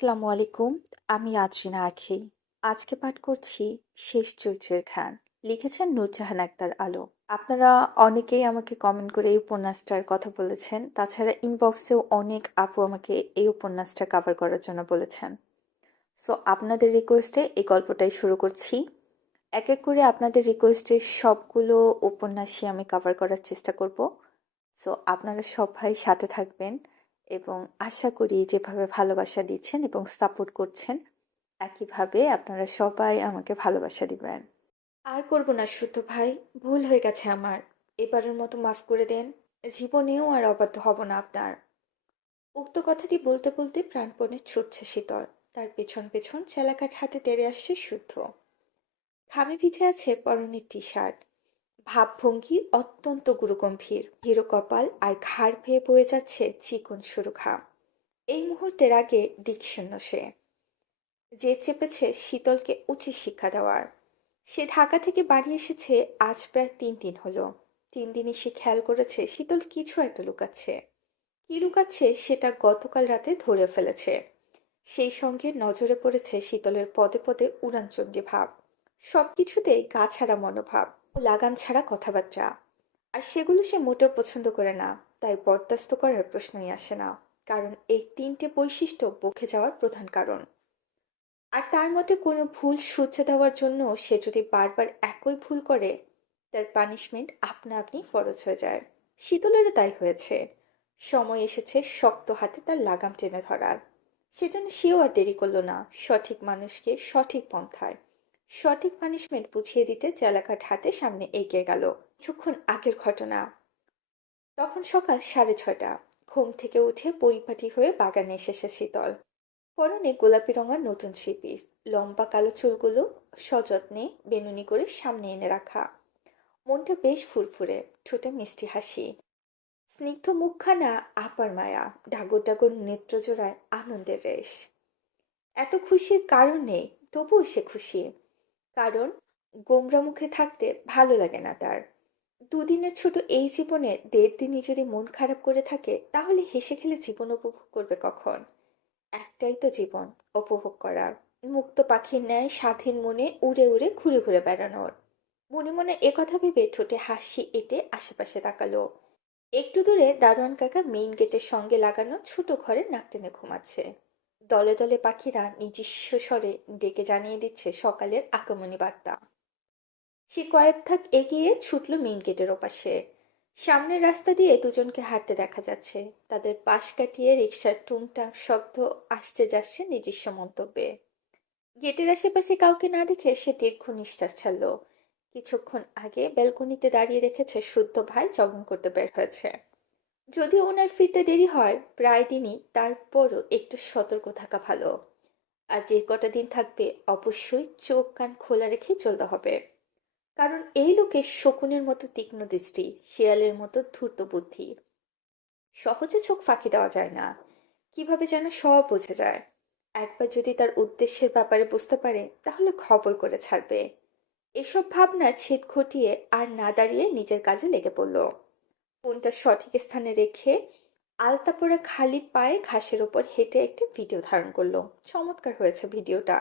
আসসালামু আলাইকুম। আমি আজরিনা আখি। আজকে পাঠ করছি শেষ চৈত্রের ঘ্রাণ। লিখেছেন নূরজাহান আক্তার আলো। আপনারা অনেকেই আমাকে কমেন্ট করে এই উপন্যাসটার কথা বলেছেন। তাছাড়া ইনবক্সেও অনেক আপু আমাকে এই উপন্যাসটা কভার করার জন্য বলেছেন। সো আপনাদের রিকোয়েস্টে এই গল্পটাই শুরু করছি। এক এক করে আপনাদের রিকোয়েস্টে সবগুলো উপন্যাসই আমি কভার করার চেষ্টা করব। সো আপনারা সবাই সাথে থাকবেন এবং আশা করি যেভাবে ভালোবাসা দিচ্ছেন এবং সাপোর্ট করছেন একইভাবে আপনারা সবাই আমাকে ভালোবাসা দিবেন। আর করব না শুদ্ধ ভাই, ভুল হয়ে গেছে আমার। এবারের মতো মাফ করে দেন। জীবনেও আর অবাধ্য হব না আপনার। উক্ত কথাটি বলতে বলতে প্রাণপণে ছুটছে শীতল। তার পেছন পেছন চেলাকাঠ হাতে তেড়ে আসছে শুদ্ধ। ঘামে ভিজে আছে পরনের টি শার্ট। ভাবভঙ্গি অত্যন্ত গুরুগম্ভীর। হিরো কপাল আর ঘাড় বেয়ে বয়ে যাচ্ছে চিকন সরু ঘাম। এই মুহূর্তের আগে দিকশূন্য সে। যে চেপেছে শীতলকে উচিত শিক্ষা দেওয়ার। সে ঢাকা থেকে বাড়ি এসেছে আজ প্রায় 3 দিন হলো। 3 দিনই সে খেয়াল করেছে শীতল কিছু একটা লুকাচ্ছে। কি লুকাচ্ছে সেটা গতকাল রাতে ধরে ফেলেছে। সেই সঙ্গে নজরে পড়েছে শীতলের পদে পদে উড়ানচণ্ডী ভাব। সবকিছুতেই গা ছাড়া মনোভাব ও লাগাম ছাড়া কথাবার্তা। আর সেগুলো সে মোটেও পছন্দ করে না। তাই বরদাস্ত করার প্রশ্নই আসে না। কারণ এই 3টে বৈশিষ্ট্য বকে যাওয়ার প্রধান কারণ। আর তার মধ্যে কোনো ভুল শুধরে দেওয়ার জন্য সে যদি বারবার একই ভুল করে, তার পানিশমেন্ট আপনা আপনি ফরজ হয়ে যায়। শীতলেরও তাই হয়েছে। সময় এসেছে শক্ত হাতে তার লাগাম টেনে ধরার। সেজন্য সেও আর দেরি করলো না। সঠিক মানুষকে সঠিক পন্থায় সঠিক পানিশমেন্ট বুঝিয়ে দিতে চালাকাঠ হাতে সামনে এগিয়ে গেল। কিছুক্ষণ আগের ঘটনা। তখন সকাল 6:30। ঘুম থেকে উঠে পরিপাটি হয়ে বাগানে এসেছে শীতল। পরনে গোলাপি রঙের নতুন থ্রি পিস। লম্বা কালো চুলগুলো সযত্নে বেনুনি করে সামনে এনে রাখা। মনটা বেশ ফুরফুরে, ঠোঁটে মিষ্টি হাসি। স্নিগ্ধ মুখখানা আপার মায়া। ডাগর ডাগর নেত্র জোড়ায় আনন্দের রেশ। এত খুশির কারণ নেই, তবুও সে খুশি। কারণ গোমরা মুখে থাকতে ভালো লাগে না তার। দুদিনের ছোট এই জীবনে 1.5 দিনই যদি মন খারাপ করে থাকে, তাহলে হেসে খেলে জীবন উপভোগ করবে কখন? একটাই তো জীবন, উপভোগ করার। মুক্ত পাখির ন্যায় স্বাধীন মনে উড়ে উড়ে ঘুরে ঘুরে বেড়ানোর। মনে মনে একথা ভেবে ঠোঁটে হাসি এঁটে আশেপাশে তাকালো। একটু দূরে দারোয়ান কাকা মেইন গেটের সঙ্গে লাগানো ছোট ঘরে নাক টেনে ঘুমাচ্ছে। দলে দলে পাখিরা নিজস্ব স্বরে ডেকে জানিয়ে দিচ্ছে সকালের আগমনী বার্তা। সে কয়েক ধাপ এগিয়ে ছুটল মেইন গেটের ওপাশে। সামনের রাস্তা দিয়ে দুজনকে হাঁটতে দেখা যাচ্ছে। তাদের পাশ কাটিয়ে রিকশার টুংটাং শব্দ আসছে যাচ্ছে নিজস্ব মন্তব্যে। গেটের আশেপাশে কাউকে না দেখে সে দীর্ঘ নিঃশ্বাস ছাড়ল। কিছুক্ষণ আগে ব্যালকনিতে দাঁড়িয়ে দেখেছে শুদ্ধ ভাই জগিং করতে বের হয়েছে। যদিও ওনার ফিরতে দেরি হয় প্রায় দিনই, তারপরও একটু সতর্ক থাকা ভালো। আর যে কটা দিন থাকবে অবশ্যই চোখ কান খোলা রেখে চলতে হবে। কারণ এই লোকের শকুনের মতো তীক্ষ্ণ দৃষ্টি, শিয়ালের মতো ধূর্ত বুদ্ধি। সহজে চোখ ফাঁকি দেওয়া যায় না। কিভাবে যেন সব বুঝে যায়। একবার যদি তার উদ্দেশ্যের ব্যাপারে বুঝতে পারে, তাহলে খবর করে ছাড়বে। এসব ভাবনার ছেদ ঘটিয়ে আর না দাঁড়িয়ে নিজের কাজে লেগে পড়ল। ফোনটা সঠিক স্থানে রেখে আলতা পরা খালি পায়ে ঘাসের ওপর হেঁটে একটি ভিডিও ধারণ করলো। চমৎকার হয়েছে ভিডিওটা।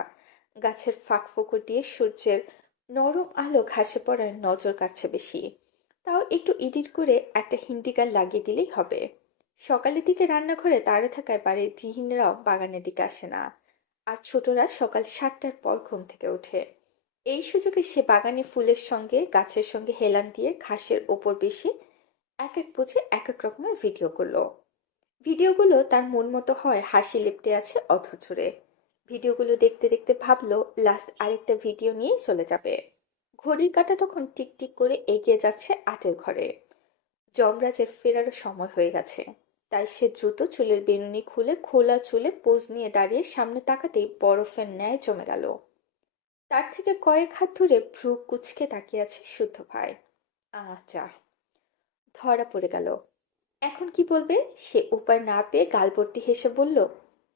গাছের ফাঁক ফোকর দিয়ে সূর্যের নরম আলো ঘাসে পড়ার নজর কাটছে বেশি। তাও একটু এডিট করে একটা হিন্দি গান লাগিয়ে দিলেই হবে। সকালের দিকে রান্নাঘরে দাঁড়িয়ে থাকায় বাড়ির গৃহিণীরাও বাগানের দিকে আসে না। আর ছোটরা সকাল 7টার পর ঘুম থেকে ওঠে। এই সুযোগে সে বাগানে ফুলের সঙ্গে গাছের সঙ্গে হেলান দিয়ে ঘাসের ওপর বেশি এক এক বুঝে এক এক রকমের ভিডিও করলো। ভিডিওগুলো তার মন মতো হয় হাসি লেপ্টে আছে অধৈর্যে। ভিডিওগুলো দেখতে দেখতে ভাবলো লাস্ট আরেকটা ভিডিও নিয়েই চলে যাবে। ঘড়ির কাঁটা তখন টিকটিক করে এগিয়ে যাচ্ছে 8-এর ঘরে। যমরাজের ফেরারও সময় হয়ে গেছে। তাই সে দ্রুত চুলের বেনুনি খুলে খোলা চুলে পোজ নিয়ে দাঁড়িয়ে সামনে তাকাতেই বরফের ন্যায় জমে গেল। তার থেকে কয়েক হাত দূরে ভ্রু কুচকে তাকিয়ে আছে শুদ্ধ ভাই। যা, ধরা পড়ে গেল। এখন কি বলবে? সে উপায় না পেয়ে গালভর্তি হেসে বলল,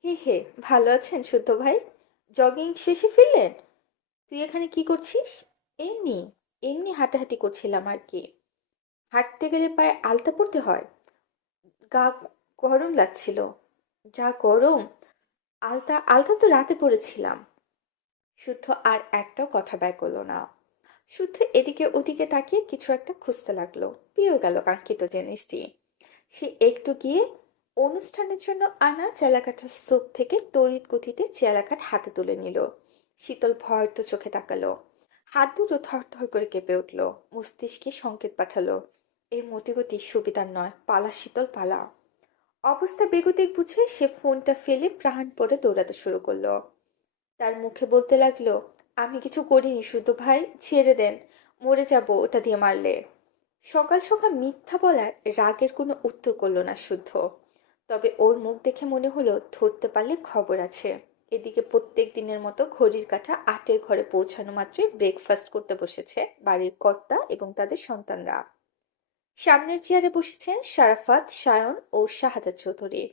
হে হে, ভালো আছেন শুদ্ধ ভাই? জগিং শেষে ফিরলেন? তুই এখানে কি করছিস? এমনি, এমনি হাঁটাহাঁটি করছিলাম আর কি। হাঁটতে গেলে পায়ে আলতা পড়তে হয়? গা গরম লাগছিল। যা গরম! আলতা আলতা তো রাতে পড়েছিলাম। শুদ্ধ আর একটাও কথা ব্যয় করলো না। শুদ্ধ এদিকে ওদিকে তাকিয়ে কিছু একটা খুঁজতে লাগলো। পেয়েও গেল কাঙ্ক্ষিত জিনিসটি। সে একটু গিয়ে অনুষ্ঠানের জন্য আনা চেলাকাটার স্তূপ থেকে তড়িৎ গতিতে চেলাকাঠ হাতে তুলে নিল। শীতল ভয়ার্ত চোখে তাকালো। হাত দুটো থরথর করে কেঁপে উঠল। মস্তিষ্কে সংকেত পাঠালো, এর মতিগতি সুবিধার নয়, পালা শীতল পালা। অবস্থা বেগতিক বুঝে সে ফোনটা ফেলে প্রাণ পড়ে দৌড়াতে শুরু করলো। তার মুখে বলতে লাগলো, আমি কিছু করিনি শুদ্ধ ভাই, ছেড়ে দেন, মরে যাব ওটা দিয়ে মারলে। সকাল সকাল মিথ্যা বলার রাগের কোনো উত্তর করলো না শুদ্ধ। তবে ওর মুখ দেখে মনে হলো ধরতে পারলে খবর আছে। এদিকে প্রত্যেক দিনের মতো ঘড়ির কাঁটা ৮-এর ঘরে পৌঁছানো মাত্রই ব্রেকফাস্ট করতে বসেছে বাড়ির কর্তা এবং তাদের সন্তানরা। সামনের চেয়ারে বসেছেন শারাফাত, সায়ন ও শাহাদাত চৌধুরী।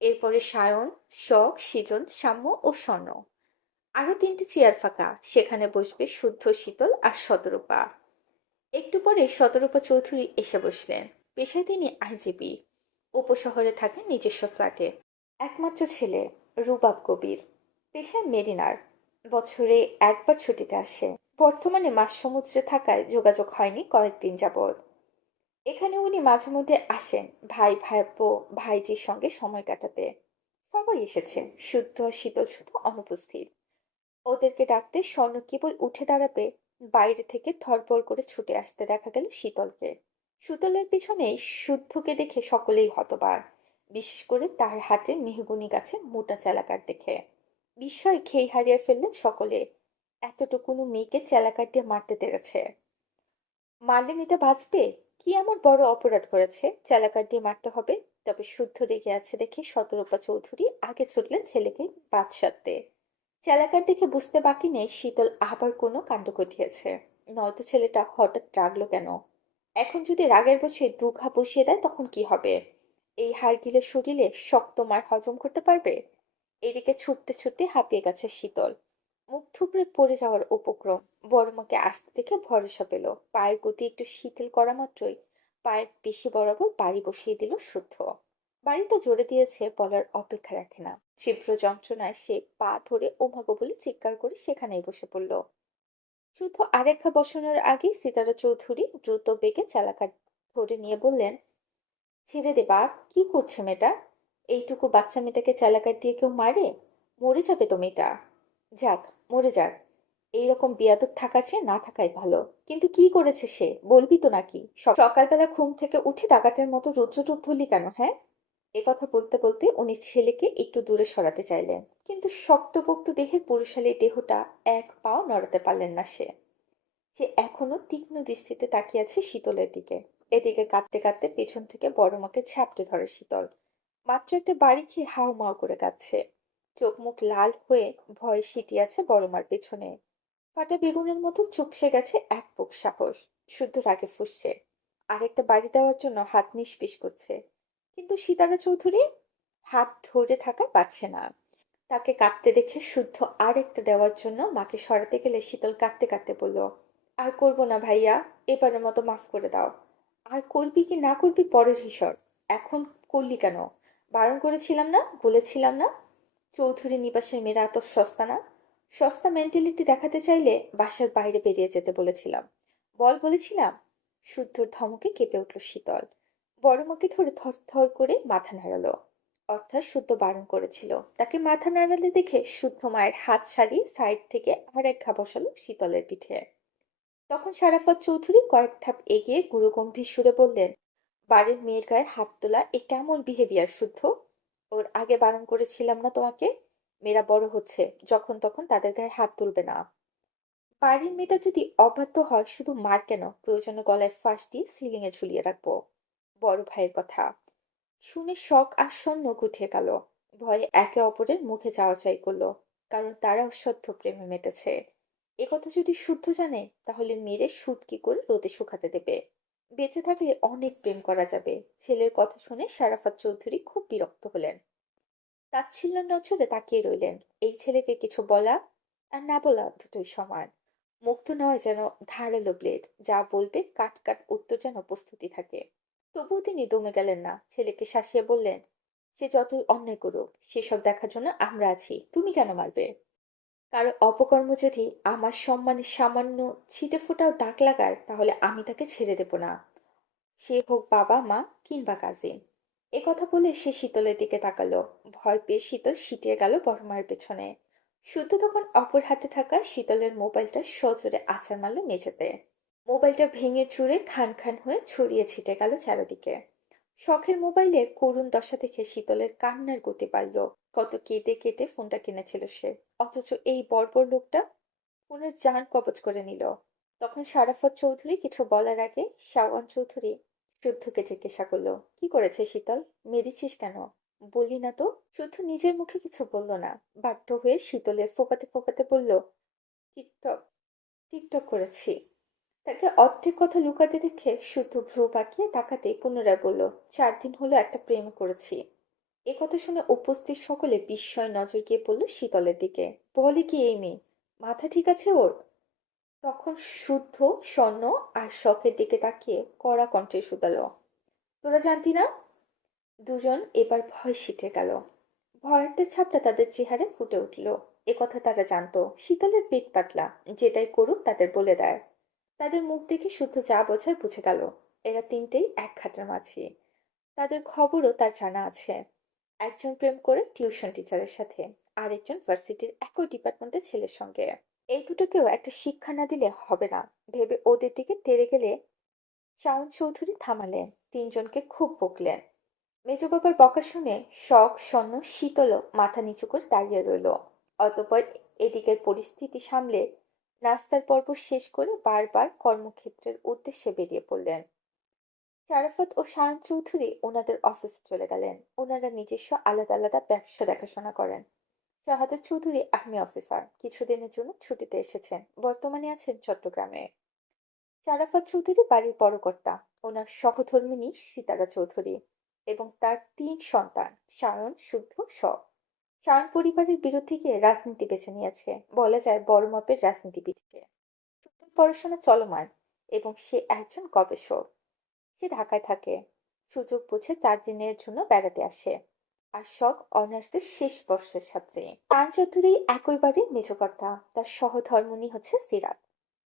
এরপরে সায়ন, শখ, সৃজন, সাম্য ও স্বর্ণ। আরো ৩টি চেয়ার ফাঁকা, সেখানে বসবে শুদ্ধ, শীতল আর শতরূপা। একটু পরে শতরূপা চৌধুরী এসে বসলেন। পেশায় তিনি আইনজীবী। উপশহরে থাকেন নিজস্ব ফ্ল্যাটে। একমাত্র ছেলে রুবাব কবির। পেশায় মেরিনার। বছরে একবার ছুটিতে আসে। বর্তমানে মাঝ সমুদ্রে থাকায় যোগাযোগ হয়নি কয়েকদিন যাবৎ। এখানে উনি মাঝে মধ্যে আসেন ভাই ভাইপো ভাইজির সঙ্গে সময় কাটাতে। সবাই এসেছে, শুদ্ধ আর শীতল শুধু অনুপস্থিত। ওদেরকে ডাকতে স্বর্ণ কেবল উঠে দাঁড়াবে, বাইরে থেকে ধড়পড় করে ছুটে আসতে দেখা গেল শীতলকে। শীতলের পিছনেই শুদ্ধকে দেখে সকলেই হতবাক, বিশেষ করে তার হাতের মেহগুনি গাছের মোটা চালাকার দেখে। বিস্ময় খেই হারিয়ে ফেললেন সকলে। এতটুকুনো মেয়েকে চালাকার দিয়ে মারতে পেরেছে। মারলে মেয়েটা বাঁচবে? কি এমন বড় অপরাধ করেছে চালাকার দিয়ে মারতে হবে? তবে শুদ্ধ রেগে আছে দেখে শতরূপা চৌধুরী আগে ছুটলেন ছেলেকে বাদ সাধতে। চেলাকার দেখে বুঝতে বাকি নেই শীতল আবার কোনো কাণ্ড ঘটিয়েছে। নয়তো ছেলেটা হঠাৎ রাগলো কেন? এখন যদি রাগের বসে দু ঘা বসিয়ে দেয় তখন কি হবে? এই হাড়গিলের শরীরে শক্ত মার হজম করতে পারবে? এদিকে ছুটতে ছুটতে হাঁপিয়ে গেছে শীতল। মুখ থুবড়ে পড়ে যাওয়ার উপক্রম। বড় মাকে আসতে দেখে ভরসা পেল। পায়ের গতি একটু শিথিল করা মাত্রই পায়ের পেশি বরাবর বাড়ি বসিয়ে দিল শুদ্ধ। বাড়িটা জোরে দিয়েছে বলার অপেক্ষা রাখে না। তীব্র যন্ত্রণায় সে পা ধরে ওমাগো বলে চিৎকার করে সেখানেই বসে পড়ল। শুদ্ধ আরেকটা বসানোর আগেই সিতারা চৌধুরী দ্রুত বেগে চালাকাঠ ধরে নিয়ে বললেন, ছেড়ে দে বাপ, কি করছে মেয়েটা? এইটুকু বাচ্চা মেয়েটাকে চালাকাঠ দিয়ে কেউ মারে? মরে যাবে তো মেয়েটা। যাক, মরে যাক। এইরকম বিয়াদব থাকার চেয়ে না থাকাই ভালো। কিন্তু কি করেছে সে, বলবি তো নাকি? সকালবেলা ঘুম থেকে উঠে ডাকাতের মতো রুদ্রটুপ ধরলি কেন, হ্যাঁ? একথা বলতে বলতে উনি ছেলেকে একটু দূরে সরাতে চাইলেন, কিন্তু শক্তপোক্ত দেহের পুরুষালী দেহটা এক পাও নড়াতে পারলেন না সে। সে এখনো তীক্ষ্ণ দৃষ্টিতে তাকিয়ে আছে শীতলের দিকে। এদিকে কাঁদতে কাঁদতে পেছন থেকে বড় মাকে ঝাপটে ধরে শীতল। মাত্র একটা বাড়ি খেয়ে হাউ মাউ করে কাঁদছে। চোখ মুখ লাল হয়ে ভয়ে সিটিয়ে আছে বড় মার পেছনে। ফাটা বেগুনের মতো চুপসে গেছে এক বুক সাহস। শুদ্ধ রাগে ফুঁসছে। আরেকটা বাড়ি দেওয়ার জন্য হাত নিষ্পিস করছে। কিন্তু সিতারা চৌধুরী হাত ধরে থাকা পাচ্ছে না। তাকে কাঁদতে দেখে শুদ্ধ আর একটা দেওয়ার জন্য মাকে সরাতে গেলে শীতল কাঁদতে কাঁদতে বলল, আর করবো না ভাইয়া, এবারের মতো মাফ করে দাও। আর করবি কি না করবি পরের হিসর। এখন করলি কেন? বারণ করেছিলাম না, বলেছিলাম না চৌধুরী নিবাসের মেয়েরা এত সস্তা না। সস্তা মেন্টালিটি দেখাতে চাইলে বাসার বাইরে বেরিয়ে যেতে বলেছিলাম। বল বলেছিলাম। শুদ্ধর ধমকে কেঁপে উঠল শীতল। বড় মাকে ধরে থর থর করে মাথা নাড়ালো। অর্থাৎ শুদ্ধ বারণ করেছিল। তাকে মাথা নাড়ালে দেখে শুদ্ধ মায়ের হাত ছাড়িয়ে সাইড থেকে আর এক ঘা বসালো শীতলের পিঠে। তখন সারাফত চৌধুরী কয়েক ধাপ এগিয়ে গুরুগম্ভীর সুরে বললেন, বাড়ির মেয়ের গায়ে হাত তোলা এ কেমন বিহেভিয়ার শুদ্ধ? ওর আগে বারণ করেছিলাম না তোমাকে? মেয়েরা বড় হচ্ছে, যখন তখন তাদের গায়ে হাত তুলবে না। বাড়ির মেয়েটা যদি অবাধ্য হয় শুধু মার কেন, প্রয়োজনে গলায় ফাঁস দিয়ে সিলিং এ ঝুলিয়ে রাখবো। বড় ভাইয়ের কথা শুনে শখ আর শূন্য উঠে গেল। ভয়ে একে অপরের মুখে চাওয়াচাই করলো, কারণ তারা অসত্য প্রেমে মেতেছে। একথা যদি শুদ্ধ জানে তাহলে মেরে শুটকি করে রোদে শুকাতে দেবে। বেঁচে থাকলে অনেক প্রেম করা যাবে। ছেলের কথা শুনে সারাফাত চৌধুরী খুব বিরক্ত হলেন। তাচ্ছিল্য নজরে তাকিয়ে রইলেন। এই ছেলেকে কিছু বলা আর না বলা দুটোই সমান। মুগ্ধ নয় যেন ধারালো ব্লেড, যা বলবে কাট কাট উত্তর যেন প্রস্তুতি থাকে। তবুও তিনি দমে গেলেন না। ছেলেকে শাসিয়ে বললেন, সে যতই অন্যায় করুক সেসব দেখার জন্য আমরা আছি, তুমি কেন মারবে? কারো অপকর্ম যদি আমার সম্মানে সামান্য ছিটেফোঁটাও দাগ লাগায় তাহলে আমি তাকে ছেড়ে দেব না, সে হোক বাবা মা কিংবা কাজিন। এ কথা বলে সে শীতলের দিকে তাকালো। ভয় পেয়ে শীতল সিটিয়ে গেল বড় মায়ের পেছনে। শুদ্ধ তখন অপর হাতে থাকা শীতলের মোবাইলটা সজোরে আছাড় মারল মেঝেতে। মোবাইলটা ভেঙে চুরে খান খান হয়ে ছড়িয়ে ছিটে গেল চারদিকে। শখের মোবাইলের করুণ দশা দেখে শীতলের কান্নার গতি বাড়ল। কত কেঁদে কেটে ফোনটা কিনেছিল সে, অথচ এই বর্বর লোকটা ফোনের জান কবজ করে নিল। তখন সারাফত চৌধুরী কিছু বলার আগে শাওয়ান চৌধুরী শুদ্ধকে জিজ্ঞাসা করলো, কি করেছে শীতল, মেরেছিস কেন? বলি না তো। শুদ্ধ নিজের মুখে কিছু বলল না, বাধ্য হয়ে শীতলের ফোপাতে ফোপাতে বলল, টিকটক টিকটক করেছি। তাকে অর্ধেক কথা লুকাতে দেখে শুদ্ধ ভ্রু পাকিয়ে তাকাতেই পুনরায় বলল, 4 দিন হলো একটা প্রেম করেছি। এ কথা শুনে উপস্থিত সকলে বিস্ময় নজর গিয়ে পড়ল শীতলের দিকে। বলে কি এই মেয়ে, মাথা ঠিক আছে ওর? তখন শুদ্ধ স্বর্ণ আর শখের দিকে তাকিয়ে কড়া কণ্ঠে শুধালো, তোরা জানতি না? দুজন এবার ভয় শিখে গেল। ভয়ের ছাপটা তাদের চেহারে ফুটে উঠল। একথা তারা জানতো, শীতলের পেট পাতলা, যেটাই করুক তাদের বলে দেয়। তাদের মুখ দেখে শুদ্ধ যা বোঝার বুঝে গেল, এরা তিনটেই এক খাটের মাঝি। তাদের খবরও তার জানা আছে। একজন প্রেম করে টিউশন টিচারের সাথে, আরেকজন ভার্সিটির একই ডিপার্টমেন্টের ছেলের সঙ্গে। এই দুটোকেও একটা শিক্ষা না দিলে হবে না ভেবে ওদের দিকে তেড়ে গেলে শাওন চৌধুরী থামালেন, তিনজনকে খুব বকলেন। মেজ বাবার বকা শুনে শখ স্বর্ণ শীতলও মাথা নিচু করে দাঁড়িয়ে রইল। অতঃপর এদিকের পরিস্থিতি সামলে নাস্তার পর্ব শেষ করে বারবার কর্মক্ষেত্রের উদ্দেশ্যে বেরিয়ে পড়লেন। শারাফত ও শায়ন চৌধুরী ওনাদের অফিসে চলে গেলেন। ওনারা নিজস্ব আলাদা আলাদা ব্যবসা দেখাশোনা করেন। শাহাদাত চৌধুরী আর্মি অফিসার, কিছুদিনের জন্য ছুটিতে এসেছেন, বর্তমানে আছেন চট্টগ্রামে। শারাফত চৌধুরী বাড়ির বড় কর্তা। ওনার সহধর্মিণী সিতারা চৌধুরী এবং তার 3 সন্তান, সায়ন, শুদ্ধ, সায়ন পরিবারের বিরুদ্ধে গিয়ে রাজনীতি বেছে নিয়েছে, বলা যায় বড় মাপের রাজনীতিবিদ সে। শুদ্ধর পড়াশোনা চলমান এবং সে একজন গবেষক। সে ঢাকায় থাকে, সুযোগ বুঝে 4 দিনের জন্য বেড়াতে আসে। আর শখ অনার্সের শেষ বর্ষের ছাত্রী। পান চৌধুরী একই বাড়ির মেজকর্তা, তার সহধর্মিণী হচ্ছে সিরাত।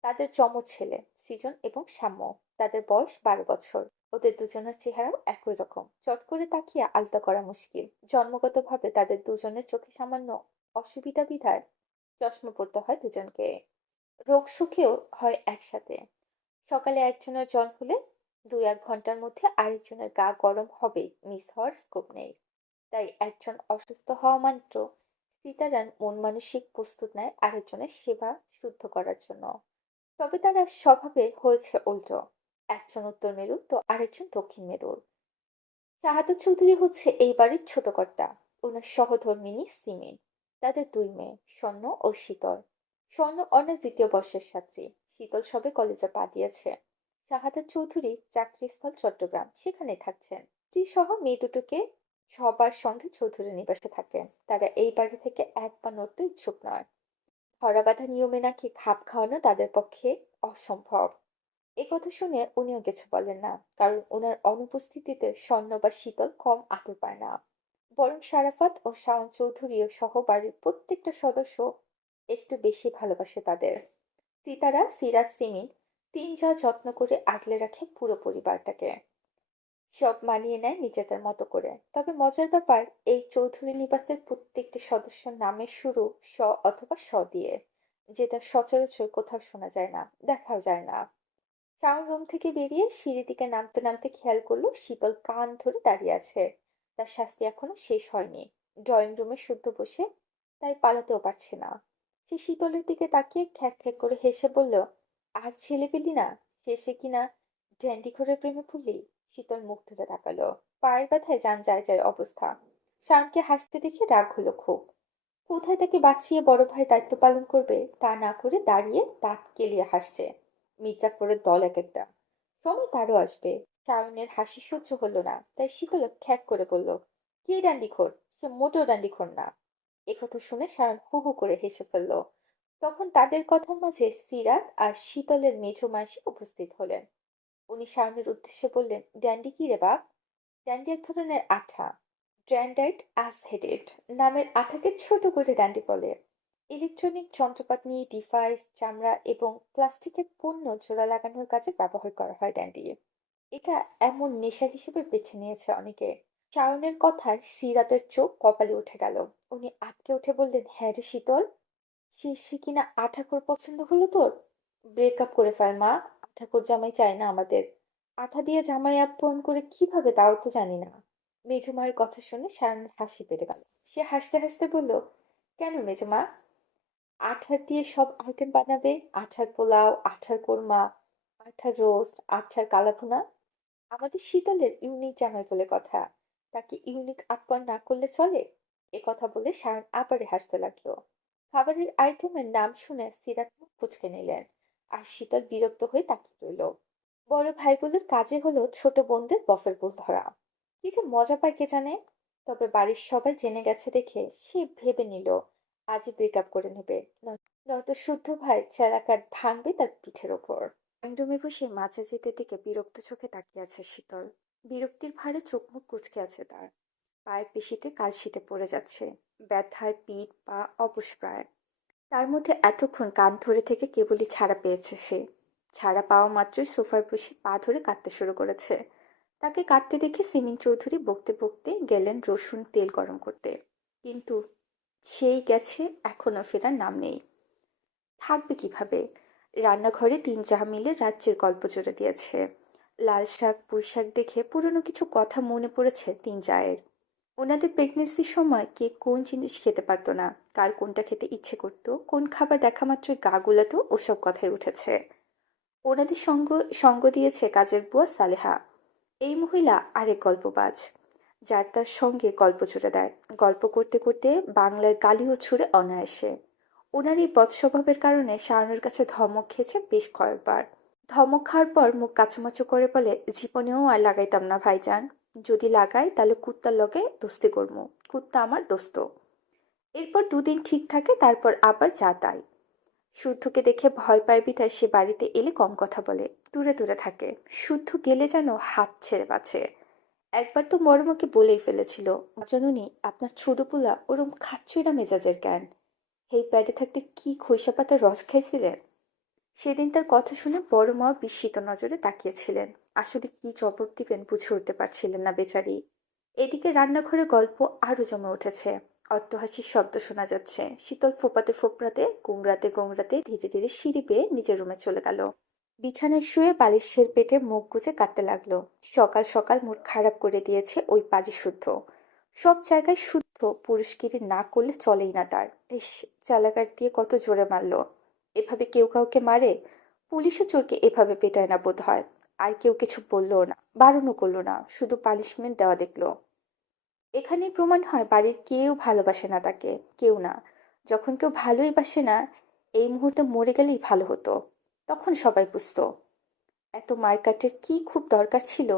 তাদের যমজ ছেলে সৃজন এবং সাম্য। তাদের বয়স 12 বছর। ওদের দুজনের চেহারাও একই রকম, চট করে তাকিয়ে আলতা করা মুশকিল। জন্মগতভাবে তাদের দুজনের চোখে সামান্য অসুবিধা বিধায় চশমা পড়তে হয় দুজনকে। রোগ সুখেও হয় একসাথে। সকালে একজনের জ্বর হলে 2-1 ঘন্টার মধ্যে আরেকজনের গা গরম হবেই, মিস হওয়ার স্কোপ নেই। তাই একজন অসুস্থ হওয়া মাত্র সীতারাম মন মানসিক প্রস্তুত নেয় আরেকজনের সেবা শুদ্ধ করার জন্য। তবে তারা স্বভাবে হয়েছে উল্টো। একজন উত্তর মেরুর তো আরেকজন দক্ষিণ মেরুর। শাহাদাত চৌধুরী হচ্ছে এই বাড়ির ছোট কর্তা। ওনার সহধর্মিণী সিমিন। তাদের 2 মেয়ে, স্বর্ণ ও শীতল। স্বর্ণ অনার্স 2য় বর্ষের ছাত্রী। শীতল সবে কলেজে পা দিয়েছে। শাহাদাত চৌধুরী চাকরিস্থল চট্টগ্রাম, সেখানে থাকছেন। স্ত্রী সহ মেয়ে দুটোকে সবার সঙ্গে চৌধুরী নিবাসে থাকেন। তারা এই বাড়ি থেকে এক পা নড়তে ইচ্ছুক নয়। ধরাবাঁধা নিয়মে নাকি খাপ খাওয়ানো তাদের পক্ষে অসম্ভব। এ কথা শুনে উনিও কিছু বলেন না, কারণ ওনার অনুপস্থিতিতে স্বর্ণ বা শীতল কম আদর পায় না। বরং সারাফাত ও শাওন চৌধুরীও সহ বাড়ির প্রত্যেকটা সদস্য একটু বেশি ভালোবাসে তাদের। সিতারা, সিরাজ, সিমিন 3 যা যত্ন করে আগলে রাখে পুরো পরিবারটাকে। সব মানিয়ে নেয় নিজেদের মতো করে। তবে মজার ব্যাপার, এই চৌধুরী নিবাসের প্রত্যেকটি সদস্যের নামের শুরু স অথবা স দিয়ে, যেটা সচরাচর কোথাও শোনা যায় না, দেখাও যায় না। শাওন রুম থেকে বেরিয়ে সিঁড়ি দিকে নামতে নামতে খেয়াল করলো শীতল কান ধরে দাঁড়িয়ে আছে। তার শাস্তি এখনো শেষ হয়নি। ড্রয়িং রুমে শুদ্ধ বসে, তাই পালাতেও পারছে না। সে শীতলের দিকে তাকিয়ে খ্যাক খ্যাক করে হেসে বলল, আর ছেলে পেলি না, শেষে কিনা ড্যান্ডি ঘরের প্রেমে পড়লি? শীতল মুখ ধরে তাকালো। পায়ের ব্যথায় যান যায় যায় অবস্থা। শাওনকে হাসতে দেখে রাগ হলো খুব। কোথায় তাকে বাঁচিয়ে বড় ভাইয়ের দায়িত্ব পালন করবে তা না করে দাঁড়িয়ে দাঁত কেলিয়ে হাসছে। মির্জাফরের দল এক একটা। সময় তারও আসবে। শাওনের হাসি সহ্য হলো না, তাই শীতল খ্যাক করে বলল, কে ডান্ডিখোর? সে মোটেও ডান্ডিখোর না। একথা শুনে শায়ন হু হু করে হেসে ফেলল। তখন তাদের কথার মাঝে সিরাত আর শীতলের মেঝো মাসি উপস্থিত হলেন। উনি শায়নের উদ্দেশ্যে বললেন, ড্যান্ডি কি রে বাপ? ড্যান্ডি এক ধরনের আঠা, স্ট্যান্ডার্ড অ্যাস হেডেড নামের আঠাকে ছোট করে ড্যান্ডি বলে। ইলেকট্রনিক যন্ত্রপাতি, ডিভাইস, চামড়া এবং প্লাস্টিকের পণ্য জোড়া লাগানোর কাজে ব্যবহার করা হয় ড্যান্ডি। এটা এমন নেশা হিসেবে বেছে নিয়েছে অনেকে। শাওনের কথায় সিরাতের চোখ কপালে উঠে গেল। উনি আঁতকে উঠে বললেন, হ্যাঁ রে শীতল, সে কিনা আঠাকুর পছন্দ হলো তোর? ব্রেকআপ করে ফেল মা, আঠাকুর জামাই চাই না আমাদের। আঠা দিয়ে জামাই আপন করে কিভাবে তাও তো জানি না। মেজো মায়ের কথা শুনে সায়নের হাসি পেটে গেল। সে হাসতে হাসতে বলল, কেন মেজো মা? আঠার দিয়ে সব আইটেম বানাবে, আঠার পোলাও, আঠার কোরমা, আঠার রোস্ট, আঠার কালাভুনা। আমাদের শীতলের ইউনিক জামাই বলে কথা, তাকে ইউনিক আপ্যায়ন না করলে চলে? এ কথা বলে সায়ন আবারও হাসতে লাগলো। খাবারের আইটেমের নাম শুনে সিরাত মুখ কুঁচকে নিলেন, আর শীতল বিরক্ত হয়ে তাকিয়ে রইল। বড় ভাইগুলোর কাজে হলো ছোট বোনদের বফের বুল ধরা। কি যে মজা পায় কে জানে। তবে বাড়ির সবাই জেনে গেছে দেখে সে ভেবে নিল আজই ব্রেকআপ করে নেবে, নয়তো শুদ্ধ ভাই চেলাকাঠ ভাঙবে তার পিঠের ওপর। রুমে বসে মাঝাজিদের দিকে বিরক্ত চোখে তাকিয়ে আছে শীতল। বিরক্তির ভারে চোখ মুখ কুঁচকে আছে তার। পায়ের পেশিতে কালশিটে পড়ে যাচ্ছে, ব্যথায় পিঠ পা অবশ প্রায়। তার মধ্যে এতক্ষণ কান ধরে থেকে কেবলই ছাড়া পেয়েছে সে। ছাড়া পাওয়া মাত্রই সোফায় বসে পা ধরে কাঁদতে শুরু করেছে। তাকে কাঁদতে দেখে সিমিন চৌধুরী বকতে বকতে গেলেন রসুন তেল গরম করতে। কিন্তু সেই গেছে, এখনো ফেরার নাম নেই। থাকবে কিভাবে? রান্নাঘরে তিন যা মিলে রাজ্যের গল্প জুড়ে দিয়েছে। লাল শাক পুঁই শাক দেখে পুরনো কিছু কথা মনে পড়েছে তিন জায়ের। ওনাদের প্রেগনেন্সির সময় কে কোন জিনিস খেতে পারতো না, কার কোনটা খেতে ইচ্ছে করতো, কোন খাবার দেখা মাত্রই গা গুলাতো, ওসব কথাই উঠেছে। ওনাদের সঙ্গ দিয়েছে কাজের বুয়া সালেহা। এই মহিলা আরেক গল্পবাজ, যার তার সঙ্গে গল্প জুড়ে দেয়। গল্প করতে করতে বাংলার গালিও ছুড়ে অনায়াসে। ওনার এই বদস্বভাবের কারণে শাওনের কাছে ধমক খেয়েছে বেশ কয়েকবার। ধমক খাওয়ার পর মুখ কাচুমাচু করে বলে, জীবনেও আর লাগাইতাম না ভাইজান। যদি লাগাই তাহলে কুত্তার লগে দোস্তি করবো। কুত্তা আমার দোস্ত। এরপর দুদিন ঠিক থাকে, তারপর আবার যা তাই। শুদ্ধকে দেখে ভয় পায় বিধায় সে বাড়িতে এলে কম কথা বলে, দূরে দূরে থাকে। শুদ্ধ গেলে যেন হাত ছেড়ে বাঁচে। একবার তো মরমাকে বলেই ফেলেছিল, জননী আপনার ছোট পোলা ওরম খাচ্ছিরা মেজাজের কেন? এই প্যাডে থাকতে কি খৈশা পাতার রস খাইছিলেন? সেদিন তার কথা শুনে বড় মা বিস্মিত নজরে তাকিয়েছিলেন। আসলে কি জবাব দিবেন বুঝে উঠতে পারছিলেন না বেচারি। এদিকে রান্নাঘরে গল্প আরো জমে উঠেছে। অট্টহাসির শব্দ শোনা যাচ্ছে। শীতল ফোপাতে ফোপড়াতে গুমরাতে গুমরাতে ধীরে ধীরে সিঁড়ি বেয়ে নিজের রুমে চলে গেল। বিছানায় শুয়ে বালিশের পেটে মুখ গুজে কাঁদতে লাগলো। সকাল সকাল মুড খারাপ করে দিয়েছে ওই পাজি শুদ্ধ। সব জায়গায় শুদ্ধ, পুরুষগিরি না করলে চলেই না তার। ইস, চালাকার দিয়ে কত জোরে মারলো। এভাবে কেউ কাউকে মারে? পুলিশও চোরকে এভাবে পেটায় না বোধ হয়। আর কেউ কিছু বললো না, বারণও করলো না, শুধু পানিশমেন্ট দেওয়া দেখলো। এখানেই প্রমাণ হয় বাড়ির কেউ ভালোবাসে না তাকে, কেউ না। যখন কেউ ভালোই বাসে না, এই মুহূর্তে মরে গেলেই ভালো হতো। তখন সবাই বুঝতো এত মারকাটের কি খুব দরকার ছিল।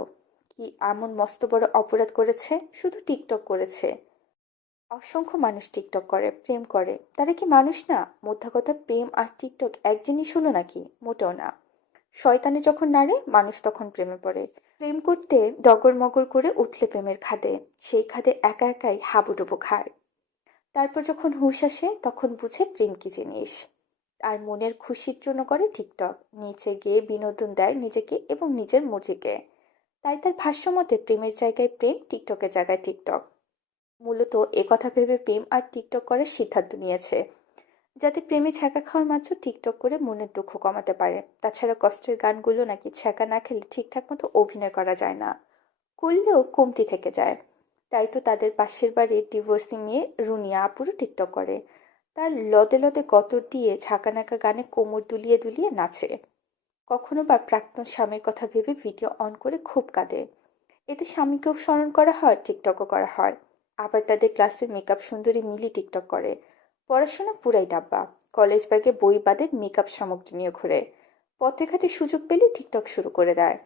কি এমন মস্ত বড় অপরাধ করেছে? শুধু টিকটক করেছে। অসংখ্য মানুষ টিকটক করে, প্রেম করে, তারা কি মানুষ না? মোদ্দা কথা, প্রেম আর টিকটক এক জিনিস হলো নাকি? মোটেও না। শয়তানে যখন নাড়ে মানুষ তখন প্রেমে পড়ে। প্রেম করতে ডগর মগর করে উঠলে প্রেমের খাদে, সেই খাদে একা একাই হাবুডুবু খায়। তারপর যখন হুঁশ আসে তখন বুঝে প্রেম কি জিনিস। আর মনের খুশির জন্য করে টিকটক, নিচে গিয়ে বিনোদন দেয় নিজেকে এবং নিজের মর্জিকে। তাই তার ভাষ্যমতে প্রেমের জায়গায় প্রেম, টিকটকের জায়গায় টিকটক। মূলত একথা ভেবে প্রেম আর টিকটক করার সিদ্ধান্ত নিয়েছে, যাতে প্রেমে ছ্যাঁকা খাওয়ার মাত্র টিকটক করে মনের দুঃখ কমাতে পারে। তাছাড়া কষ্টের গানগুলো নাকি ছ্যাঁকা না খেলে ঠিকঠাক মতো অভিনয় করা যায় না, করলেও কমতি থেকে যায়। তাই তো তাদের পাশের বাড়ির ডিভোর্সি মেয়ে রুনিয়া আপুরও টিকটক করে। তার লদে লদে গতর দিয়ে ঝাঁকানাকা গানে কোমর দুলিয়ে দুলিয়ে নাচে। কখনো বা প্রাক্তন স্বামীর কথা ভেবে ভিডিও অন করে খুব কাঁদে। এতে স্বামীকেও স্মরণ করা হয়, টিকটকও করা হয়। আবার তাদের ক্লাসের মেকআপ সুন্দরী মিলি টিকটক করে। পড়াশোনা পুরাই ডাব্বা। কলেজ ব্যাগে বই বাদে মেকআপ সামগ্রী নিয়ে ঘুরে। পথে ঘাটে সুযোগ পেলে টিকটক শুরু করে দেয়।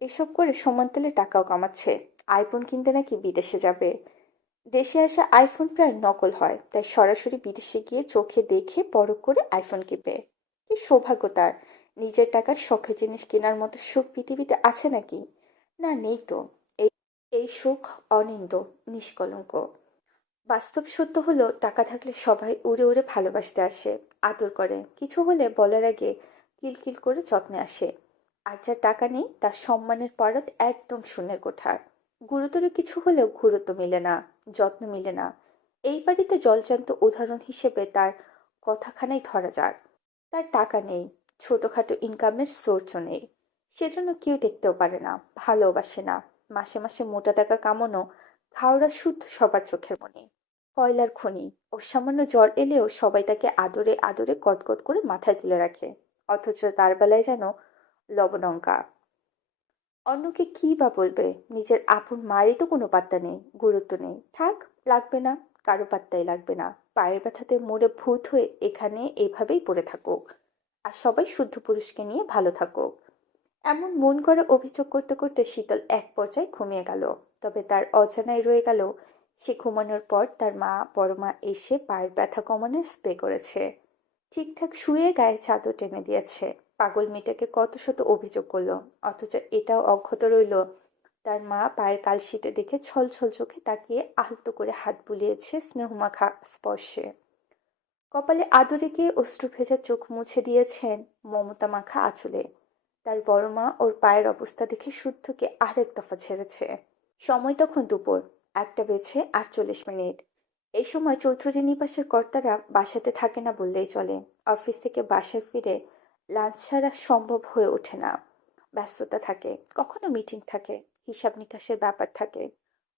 এসব করে সমান তালে টাকাও কামাচ্ছে। আইফোন কিনতে নাকি বিদেশে যাবে। দেশে আসা আইফোন প্রায় নকল হয়, তাই সরাসরি বিদেশে গিয়ে চোখে দেখে পরখ করে আইফোন কিনবে। কি সৌভাগ্য তার! নিজের টাকার শখের জিনিস কেনার মতো সুখ পৃথিবীতে আছে নাকি? না, নেই তো। এই সুখ অনিন্দ, নিষ্কলঙ্ক। বাস্তব সত্য হলো টাকা থাকলে সবাই উড়ে উড়ে ভালোবাসতে আসে, আদর করে, কিছু হলে বলার আগে কিলকিল করে যত্নে আসে। আর যার টাকা নেই তার সম্মানের পারদ একদম শূন্যের কোঠার। গুরুতর কিছু হলেও গুরুত্ব মিলে না, যত্ন মিলে না। এই বাড়িতে জলজান্ত উদাহরণ হিসেবে তার কথাখানাই ধরা যাক। তার টাকা নেই, ছোটখাটো ইনকামের সোর্সও নেই, সেজন্য কেউ দেখতেও পারে না, ভালোবাসে না। মাসে মাসে মোটা টাকা কামানো হাওড়া শুদ্ধ সবার চোখের মণি, কয়লার খনি। ওর সামান্য জ্বর এলেও সবাই তাকে আদরে আদরে গদগদ করে মাথায় তুলে রাখে, অথচ তার বেলায় যেন লবণঙ্কা। অন্যকে কি বা বলবে, নিজের আপন মায়েরই তো কোনো পাত্তা নেই, গুরুত্ব নেই। থাক, লাগবে না, কারো পাত্তাই লাগবে না। পায়ের ব্যথাতে মরে ভূত হয়ে এখানে এভাবেই পড়ে থাকুক, আর সবাই শুদ্ধ পুরুষকে নিয়ে ভালো থাকুক। এমন মন করে অভিযোগ করতে করতে শীতল এক পর্যায়ে ঘুমিয়ে গেল। তবে তার অজানায় রয়ে গেল, সে ঘুমানোর পর তার মা, বড় মা এসে পায়ের ব্যথা কমানোর স্প্রে করেছে, ঠিকঠাক শুয়ে গায়ে চাদর টেনে দিয়েছে। পাগল মেয়েটাকে কত শত অভিযোগ করলো, অথচ এটাও অক্ষত রইল। তার মা পায়ের কালশিটে দেখে ছলছল চোখে তাকিয়ে আলতো করে হাত বুলিয়েছে স্নেহমাখা স্পর্শে। কপালে আদরে গিয়ে অশ্রু ভেজা চোখ মুছে দিয়েছেন মমতা মাখা আঁচলে। তার বড় মা ওর পায়ের অবস্থা দেখে শুদ্ধকে আরেক দফা ছেড়েছে। সময় তখন দুপুর 1:48। এই সময় চৌধুরী নিবাসের কর্তারা বাসাতে থাকে না বললেই চলে। অফিস থেকে বাসায় ফিরে লাঞ্চ ছাড়া সম্ভব হয়ে ওঠে না। ব্যস্ততা থাকে, কখনো মিটিং থাকে, হিসাব নিকাশের ব্যাপার থাকে।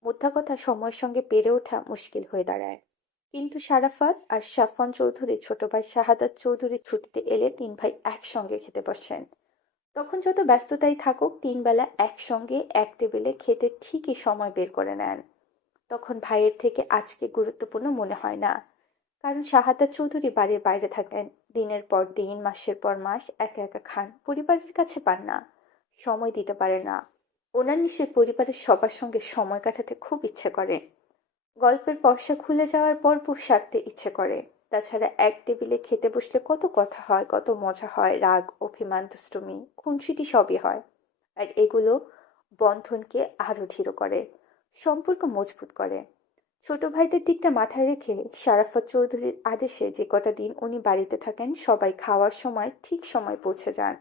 মোদ্দা কথা, সময়ের সঙ্গে পেরে ওঠা মুশকিল হয়ে দাঁড়ায়। কিন্তু শারাফাত আর সাফওয়ান চৌধুরী ছোট ভাই শাহাদাত চৌধুরী ছুটিতে এলে তিন ভাই একসঙ্গে খেতে বসেন। তখন যত ব্যস্ততাই থাকুক, তিন বেলা একসঙ্গে এক টেবিলে খেতে ঠিকই সময় বের করে নেন। তখন ভাইয়ের থেকে আজকে গুরুত্বপূর্ণ মনে হয় না, কারণ শাহাদাত চৌধুরী বাড়ির বাইরে থাকেন। দিনের পর দিন, মাসের পর মাস একা একা খান, পরিবারের কাছে পান না, সময় দিতে পারে না। ওনার নিশ্চয়ই পরিবারের সবার সঙ্গে সময় কাটাতে খুব ইচ্ছে করে, গল্পের পর্সা খুলে যাওয়ার পর সারতে ইচ্ছে করে। তাছাড়া এক টেবিলে খেতে বসলে কত কথা হয়, কত মজা হয়, রাগ, অভিমান, দুষ্টুমি, খুনসুটি সবই হয়। আর এগুলো বন্ধনকে আরো দৃঢ় করে, সম্পর্ক মজবুত করে। ছোট ভাইদের দিকটা মাথায় রেখে শারাফত চৌধুরীর আদেশে যে কটা দিন উনি বাড়িতে থাকেন, সবাই খাওয়ার সময় ঠিক সময় পৌঁছে যান।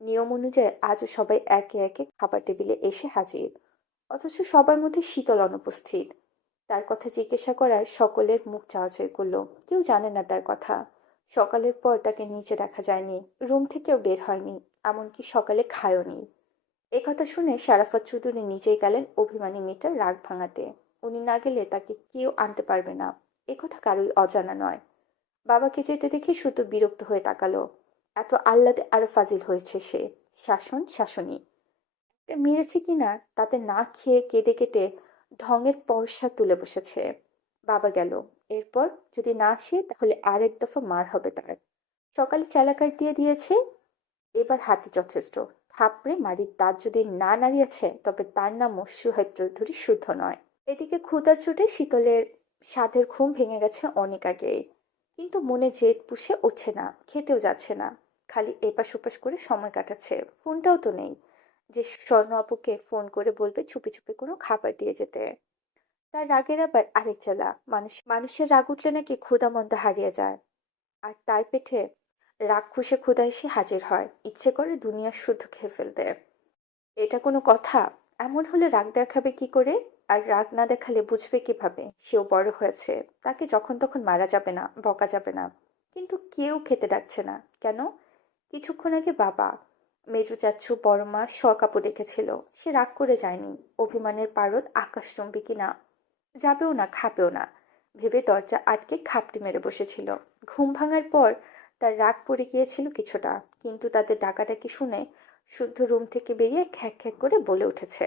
নিয়ম অনুযায়ী আজও সবাই একে একে খাবার টেবিলে এসে হাজির, অথচ সবার মধ্যে শীতল অনুপস্থিত। তার কথা জিজ্ঞাসা করায় সকলের মুখ চাওয়াচাই করলো, কেউ জানে না তার কথা। সকালের পর তাকে নিচে দেখা যায়নি, রুম থেকেও বের হয়নি, এমনকি সকালে খায়ওনি। একথা শুনে শারাফত চৌধুরী নিজেই গেলেন অভিমানী মেয়েটার রাগ ভাঙাতে। উনি না গেলে তাকে কেউ আনতে পারবে না, একথা কারোই অজানা নয়। বাবাকে যেতে দেখে শুধু বিরক্ত হয়ে তাকালো। এত আহ্লাদে আরো ফাজিল হয়েছে সে, শাসন শাসনী। মেরেছে কিনা তাতে না খেয়ে কেঁদে কেটে ঢঙের পয়সা তুলে বসেছে। বাবা গেল, এরপর যদি না আসে তাহলে আরেক দফা মার হবে তার। সকালে চেলাকাট দিয়ে দিয়েছে, এবার হাতে যথেষ্ট। থাপড়ে মারির দাঁত যদি না নাড়িয়েছে তবে তার নামও সুহেব চৌধুরী শুদ্ধ নয়। এদিকে ক্ষুধার চোটে শীতলের সাধের ঘুম ভেঙে গেছে অনেক আগেই। কিন্তু মনে জেদ পুষে উঠছে না, খেতেও যাচ্ছে না। খালি এপাশ ওপাশ করে সময় কাটাচ্ছে, ফোনটাও তো নেই যে স্বর্ণ আপুকে ফোন করে বলবে চুপি চুপি কোনো খাবার দিয়ে যেতে। তার রাগের আবার আরেক জ্বালা, মানুষের রাগ উঠলে নাকি ক্ষুধা মন্দা হারিয়ে যায়। আর তার পেটে রাক্ষসে ক্ষুধা এসে হাজির হয়, ইচ্ছে করে দুনিয়া শুদ্ধ খেয়ে ফেলতে। এটা কোনো কথা? এমন হলে রাগ দেখাবে কি করে? আর রাগ না দেখালে বুঝবে কিভাবে সেও বড় হয়েছে? তাকে যখন তখন মারা যাবে না, বকা যাবে না। কিন্তু কেউ খেতে ডাকছে না কেন? কিছুক্ষণ আগে বাবা, মেজো চাচ্ছু, বড় মা শখ আপু ডেকেছিল, সে রাগ করে যায়নি। অভিমানের পারদ আকাশচুম্বী কিনা, যাবেও না, খাবেও না ভেবে দরজা আটকে খাপটি মেরে বসেছিল। ঘুম ভাঙার পর তার রাগ পড়ে গিয়েছিল কিছুটা, কিন্তু তাদের ডাকাডাকি শুনে শুদ্ধ রুম থেকে বেরিয়ে খ্যাঁক খ্যাঁক করে বলে উঠেছে,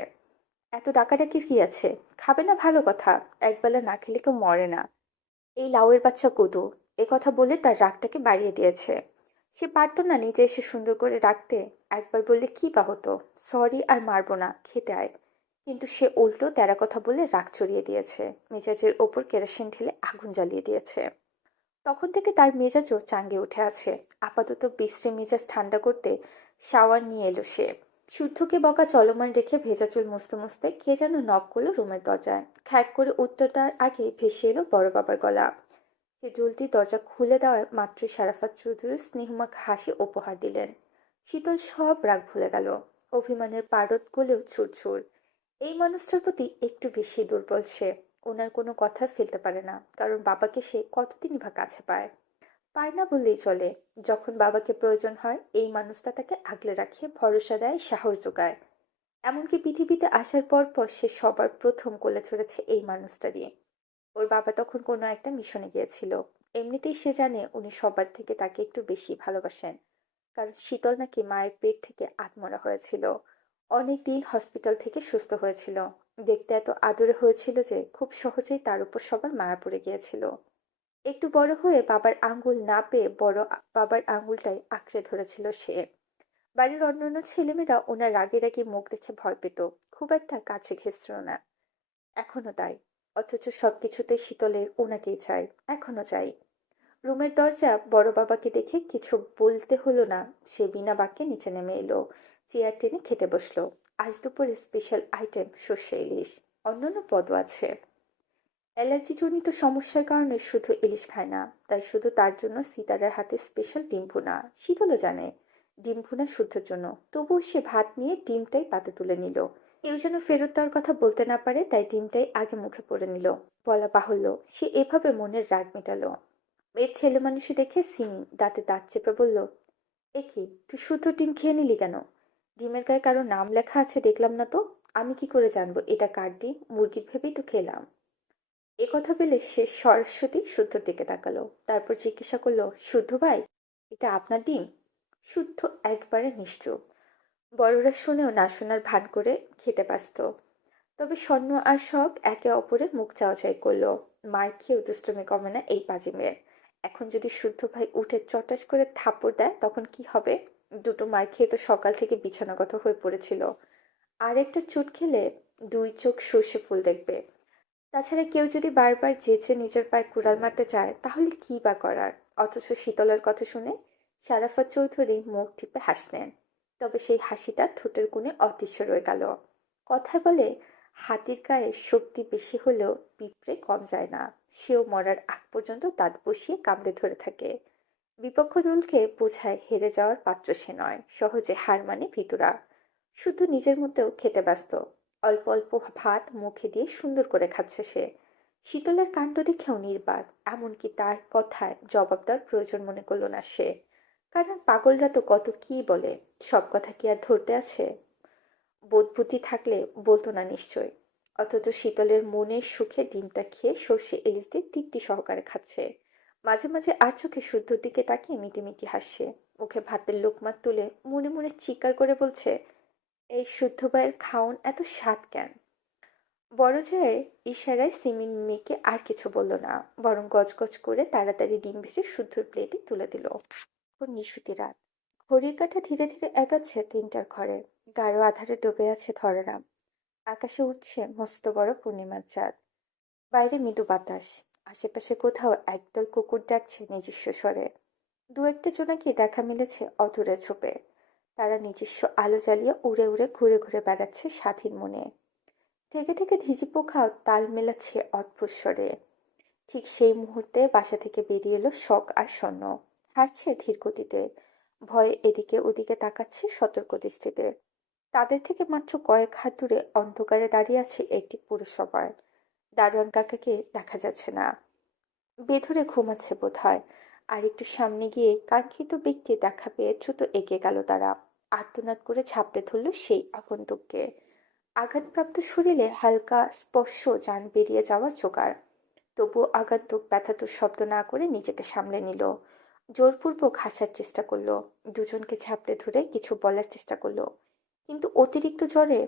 এত ডাকাডাকির কি আছে? খাবে না ভালো কথা, একবেলা না খেলে কেউ মরে না। এই লাউয়ের বাচ্চা কদু এ কথা বলে তার রাগটাকে বাড়িয়ে দিয়েছে। সে পারতো না নিজে এসে সুন্দর করে রাখতে? একবার বললে কি বা হতো, সরি আর মারবো না, খেতে আয়। কিন্তু সে উল্টো তেরা কথা বলে রাগ চড়িয়ে দিয়েছে, মেজাজের ওপর কেরোসিন ঢেলে আগুন জ্বালিয়ে দিয়েছে। তখন থেকে তার মেজাজও চাঙ্গে উঠে আছে। আপাতত বিশ্রে মেজাজ ঠান্ডা করতে শাওয়ার নিয়ে এলো সে। শুদ্ধকে বকা চলমান রেখে ভেজা চুল মুছতে মুছতে কে যেন নক করলো রুমের দরজায়। খ্যাক করে উত্তরটার আগে ভেসে এলো বড় বাবার গলা। সে জলদি দরজা খুলে দেওয়ার মাত্রই শারাফাত চৌধুরী স্নেহমাখ হাসি উপহার দিলেন। শীতল সব রাগ ভুলে গেল। অভিমানের পারদ গলেও ছুটছুট। এই মানুষটার প্রতি একটু বেশি দুর্বল সে। ওনার কোনো কথা ফেলতে পারে না, কারণ বাবাকে সে কতদিনই বা কাছে পায়। পায় না বললেই চলে। যখন বাবাকে প্রয়োজন হয় এই মানুষটা তাকে আগলে রাখে, ভরসা দেয়, সাহস যোগায়। এমনকি পৃথিবীতে আসার পর পর সে সবার প্রথম কোলে চড়েছে এই মানুষটারই। ওর বাবা তখন কোনো একটা মিশনে গিয়েছিল। এমনিতেই সে জানে উনি সবার থেকে তাকে একটু বেশি ভালোবাসেন, কারণ শীতল নাকি মায়ের পেট থেকে আত্মরা হয়েছিল। অনেক দিন হসপিটাল থেকে সুস্থ হয়েছিল। দেখতে এত আদরে হয়েছিল যে খুব সহজেই তার উপর সবার মায়া পড়ে গিয়েছিল। একটু বড় হয়ে বাবার আঙ্গুল না পেয়ে বাবার আঙ্গুলটাই আঁকড়ে ধরেছিল সে। বাড়ির অন্যান্য ছেলেমেয়েরা ওনার রাগে রাগে মুখ দেখে ভয় পেত, খুব একটা কাছে ঘেঁষল না। এখনো তাই। অথচ সবকিছুতে শীতলের ওনাকেই চাই, এখনো চাই। রুমের দরজা বড় বাবাকে দেখে কিছু বলতে হলো না। সে বিনা বাক্যে নিচে নেমে এলো। চেয়ার টেনে খেতে বসলো। আজ দুপুরে স্পেশাল আইটেম সর্ষে ইলিশ। অন্যান্য পদও আছে। অ্যালার্জি জনিত সমস্যার কারণে শুধু ইলিশ খায় না, তাই শুধু তার জন্য সিতারার হাতে স্পেশাল ডিম ভুনা। শীতলও জানে ডিম ভুনা শুদ্ধর জন্য, তবুও সে ভাত নিয়ে ডিমটাই পাতে তুলে নিল। কেউ যেন ফেরত দেওয়ার কথা বলতে না পারে, তাই ডিমটাই আগে মুখে পড়ে নিল। বলা বাহুল্য সে এভাবে মনের রাগ মেটালো। মেয়ের ছেলে মানুষই দেখে সিমি দাঁতে দাঁত চেপে বলল, এ কি, তুই শুদ্ধ ডিম খেয়ে নিলি কেন? ডিমের গায়ে কারো নাম লেখা আছে দেখলাম না তো। আমি কি করে জানবো এটা কার ডিম? মুরগির ভেবেই তো খেলাম। এ কথা বলে সে সরস্বতী শুদ্ধর দিকে তাকালো, তারপর জিজ্ঞাসা করলো, শুদ্ধ ভাই, এটা আপনার ডিম? শুদ্ধ একবারে নিশ্চুপ। বড়রা শুনেও না শোনার ভান করে খেতে ব্যস্ত। তবে স্বর্ণ আর শখ একে অপরের মুখ চাওয়াচাই করলো। মায়ের খেয়েও দুষ্টুমি কমে না এই পাজি মেয়ের। এখন যদি শুদ্ধ ভাই উঠে চটাস করে থাপ্পড় দেয় তখন কি হবে? দুটো মার খেয়ে তো সকাল থেকে বিছানাগত হয়ে পড়েছিল। আর একটা চুট খেলে দুই চোখ সর্ষে ফুল দেখবে। তাছাড়া কেউ যদি বারবার যেচে নিজের পায়ে কুড়াল মারতে চায় তাহলে কি বা করার? অথচ শীতলের কথা শুনে শারাফত চৌধুরী মুখ টিপে হাসলেন। তবে সেই হাসিটা ঠোঁটের কোণে অদৃশ্য রয়ে গেল। কথায় বলে, হাতির গায়ে শক্তি বেশি হলেও পিঁপড়ে কম যায় না। সেও মরার আগ পর্যন্ত দাঁত বসিয়ে কামড়ে ধরে থাকে। বিপক্ষ দলকে বোঝায় হেরে যাওয়ার পাত্র সে নয়, সহজে হার মানে ভিতুরা। শুধু নিজের মধ্যেও খেতে ব্যস্ত। অল্প অল্প ভাত মুখে দিয়ে সুন্দর করে খাচ্ছে সে। শীতলের কাণ্ড দেখেও নির্বাক, এমনকি তার কথায় জবাব দেওয়ার প্রয়োজন মনে করল না সে। কারণ পাগলরা তো কত কি বলে, সব কথা কি আর ধরতে আছে? বোধবুদ্ধি থাকলে বলতো না নিশ্চয়। অথচ শীতলের মনের সুখে ডিমটা খেয়ে সর্ষে ইলিশ দিয়ে তৃপ্তি সহকারে খাচ্ছে। মাঝে মাঝে আর চোখে শুদ্ধর দিকে তাকিয়ে মিটিমিটি হাসছে। মুখে ভাতের লোকমা তুলে মনে মনে চিৎকার করে বলছে, এই শুদ্ধ ভাইয়ের খাওন এত স্বাদ কেন? বড় জায়ের ইশারায় সিমিন মেয়েকে আর কিছু বলল না, বরং গজগজ করে তাড়াতাড়ি ডিম ভেজে শুদ্ধর প্লেটে তুলে দিল। এখন নিশুতি রাত। ঘড়ির কাঁটা ধীরে ধীরে এগাচ্ছে 3টার ঘরে। গাঢ় আধারে ডুবে আছে ধরারাম। আকাশে উঠছে মস্ত বড় পূর্ণিমার চাঁদ। বাইরে মৃদু বাতাস। আশেপাশে কোথাও একদল কুকুর ডাকছে নিজস্ব স্বরে। দু একটা জোনাকি দেখা মিলেছে অদূরে ছোপে। তারা নিজস্ব আলো জ্বালিয়ে উড়ে উড়ে ঘুরে ঘুরে বেড়াচ্ছে স্বাধীন মনে। থেকে থেকে ঝিঝি পোকাও তাল মেলাচ্ছে অদ্ভুত স্বরে। ঠিক সেই মুহূর্তে বাসা থেকে বেরিয়ে এলো শখ আর শূন্য। হাঁটছে ধীর গতিতে। ভয়ে এদিকে ওদিকে তাকাচ্ছে সতর্ক দৃষ্টিতে। তাদের থেকে মাত্র কয়েক হাত দূরে অন্ধকারে দাঁড়িয়ে আছে একটি পুরসভার। দারোয়ান কাকাকে দেখা যাচ্ছে না। বেধরে ঘুমাচ্ছে বোধহয়। আর একটু সামনে গিয়ে কাঙ্ক্ষিত ব্যক্তি দেখা পেয়ে দ্রুত এগিয়ে গেল তারা। আর্তনাদ করে ঝাপড়ে ধরল সেই আগন্তুককে। আঘাতপ্রাপ্ত শরীরে হালকা স্পর্শ যান বেরিয়ে যাওয়ার জোগাড়। তবুও আগন্তুক ব্যথাতুর শব্দ না করে নিজেকে সামলে নিল। জোরপূর্বক হাসার চেষ্টা করলো। দুজনকে ঝাপড়ে ধরে কিছু বলার চেষ্টা করলো, কিন্তু অতিরিক্ত জ্বরে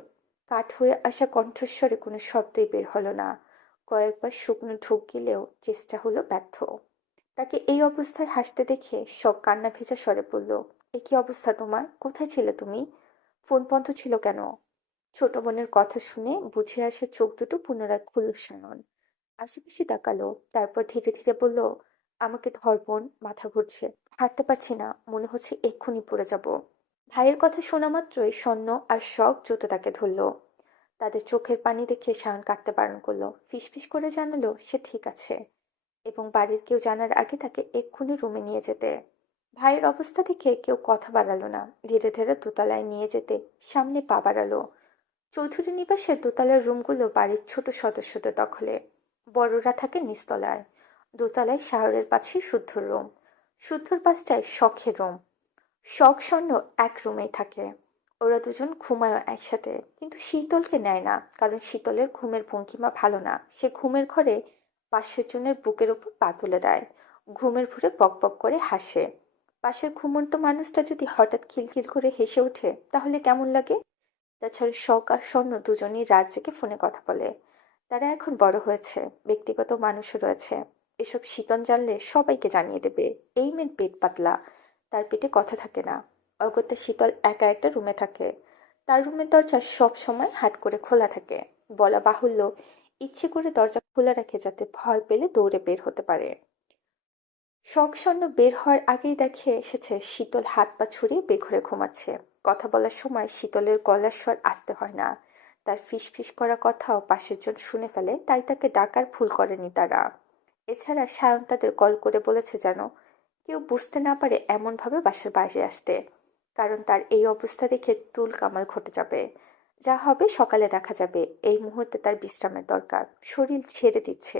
কাঠ হয়ে আসা কণ্ঠস্বরে কোনো শব্দই বের হলো না। কয়েকবার শুকনো ঢোক গিলেও চেষ্টা হলো ব্যর্থ। তাকে এই অবস্থায় হাসতে দেখে সব কান্না ভেজা স্বরে বলল, এ কি অবস্থা তোমার? কোথায় ছিলে তুমি? ফোন বন্ধ ছিল কেন? ছোট বোনের কথা শুনে বুঝে আসে চোখ দুটো পুনরায় খুলল সায়ন। আশেপাশে তাকালো, তারপর ধীরে ধীরে বলল, আমাকে ধর বোন, মাথা ঘুরছে, হাঁটতে পারছি না, মনে হচ্ছে এক্ষুনি পড়ে যাব। ভাইয়ের কথা শোনা মাত্রই স্বর্ণ আর শখ জুতো তাকে ধরল। তাদের চোখের পানি দেখে সায়ন কাঁদতে বারণ করলো, ফিসফিস করে জানালো সে ঠিক আছে এবং বাড়ির কেউ জানার আগে তাকে এক্ষুনি রুমে নিয়ে যেতে। ভাইয়ের অবস্থা দেখে কেউ কথা বাড়ালো না, ধীরে ধীরে দোতলায় নিয়ে যেতে সামনে পা বাড়ালো। চৌধুরী নিবাসের দোতলার রুমগুলো বাড়ির ছোট সদস্যদের দখলে। বড়রা থাকে নিচতলায়, দোতলায় শাহরের পাশে শুদ্ধর রুম, শুদ্ধর পাশটায় শখের রুম। শখ স্বর্ণ এক রুমেই থাকে। ওরা দুজন ঘুমায় একসাথে, কিন্তু শীতলকে নেয় না, কারণ শীতলের ঘুমের ভঙ্গিমা ভালো না। সে ঘুমের ঘরে পাশের জনের বুকের উপর পা তুলে দেয়, ঘুমের ঘুরে বক বক করে হাসে। পাশের ঘুমন্ত মানুষটা যদি হঠাৎ খিলখিল করে হেসে ওঠে তাহলে কেমন লাগে? তাছাড়া শখ আর স্বর্ণ দুজনেই রাত জেগে ফোনে কথা বলে। তারা এখন বড় হয়েছে, ব্যক্তিগত মানুষও রয়েছে। এসব শীতল জানলে সবাইকে জানিয়ে দেবে এই মেয়ের পেট পাতলা, তার পেটে কথা থাকে না। অগত্যা শীতল একা একটা রুমে থাকে। তার রুমের দরজা সব সময় হাট করে খোলা থাকে। বলা বাহুল্য, ইচ্ছে করে দরজা খোলা রাখে যাতে ভয় পেলে দৌড়ে বের হতে পারে। শখ স্বর্ণ বের হওয়ার আগেই দেখে এসেছে শীতল হাত পা ছুড়ে বেঘরে ঘুমাচ্ছে। কথা বলার সময় শীতলের গলার স্বর আস্তে হয় না, তার ফিসফিস করা কথাও পাশের জন শুনে ফেলে, তাই তাকে ডাকার ভুল করেনি তারা। এছাড়া সায়ন তাদের কল করে বলেছে যেন কেউ বুঝতে না পারে এমন ভাবে বাসার বাইরে আসতে, কারণ তার এই অবস্থা দেখে তুল কামাল ঘটে যাবে। যা হবে সকালে দেখা যাবে, এই মুহূর্তে তার বিশ্রামের দরকার। শরীর ছেড়ে দিচ্ছে,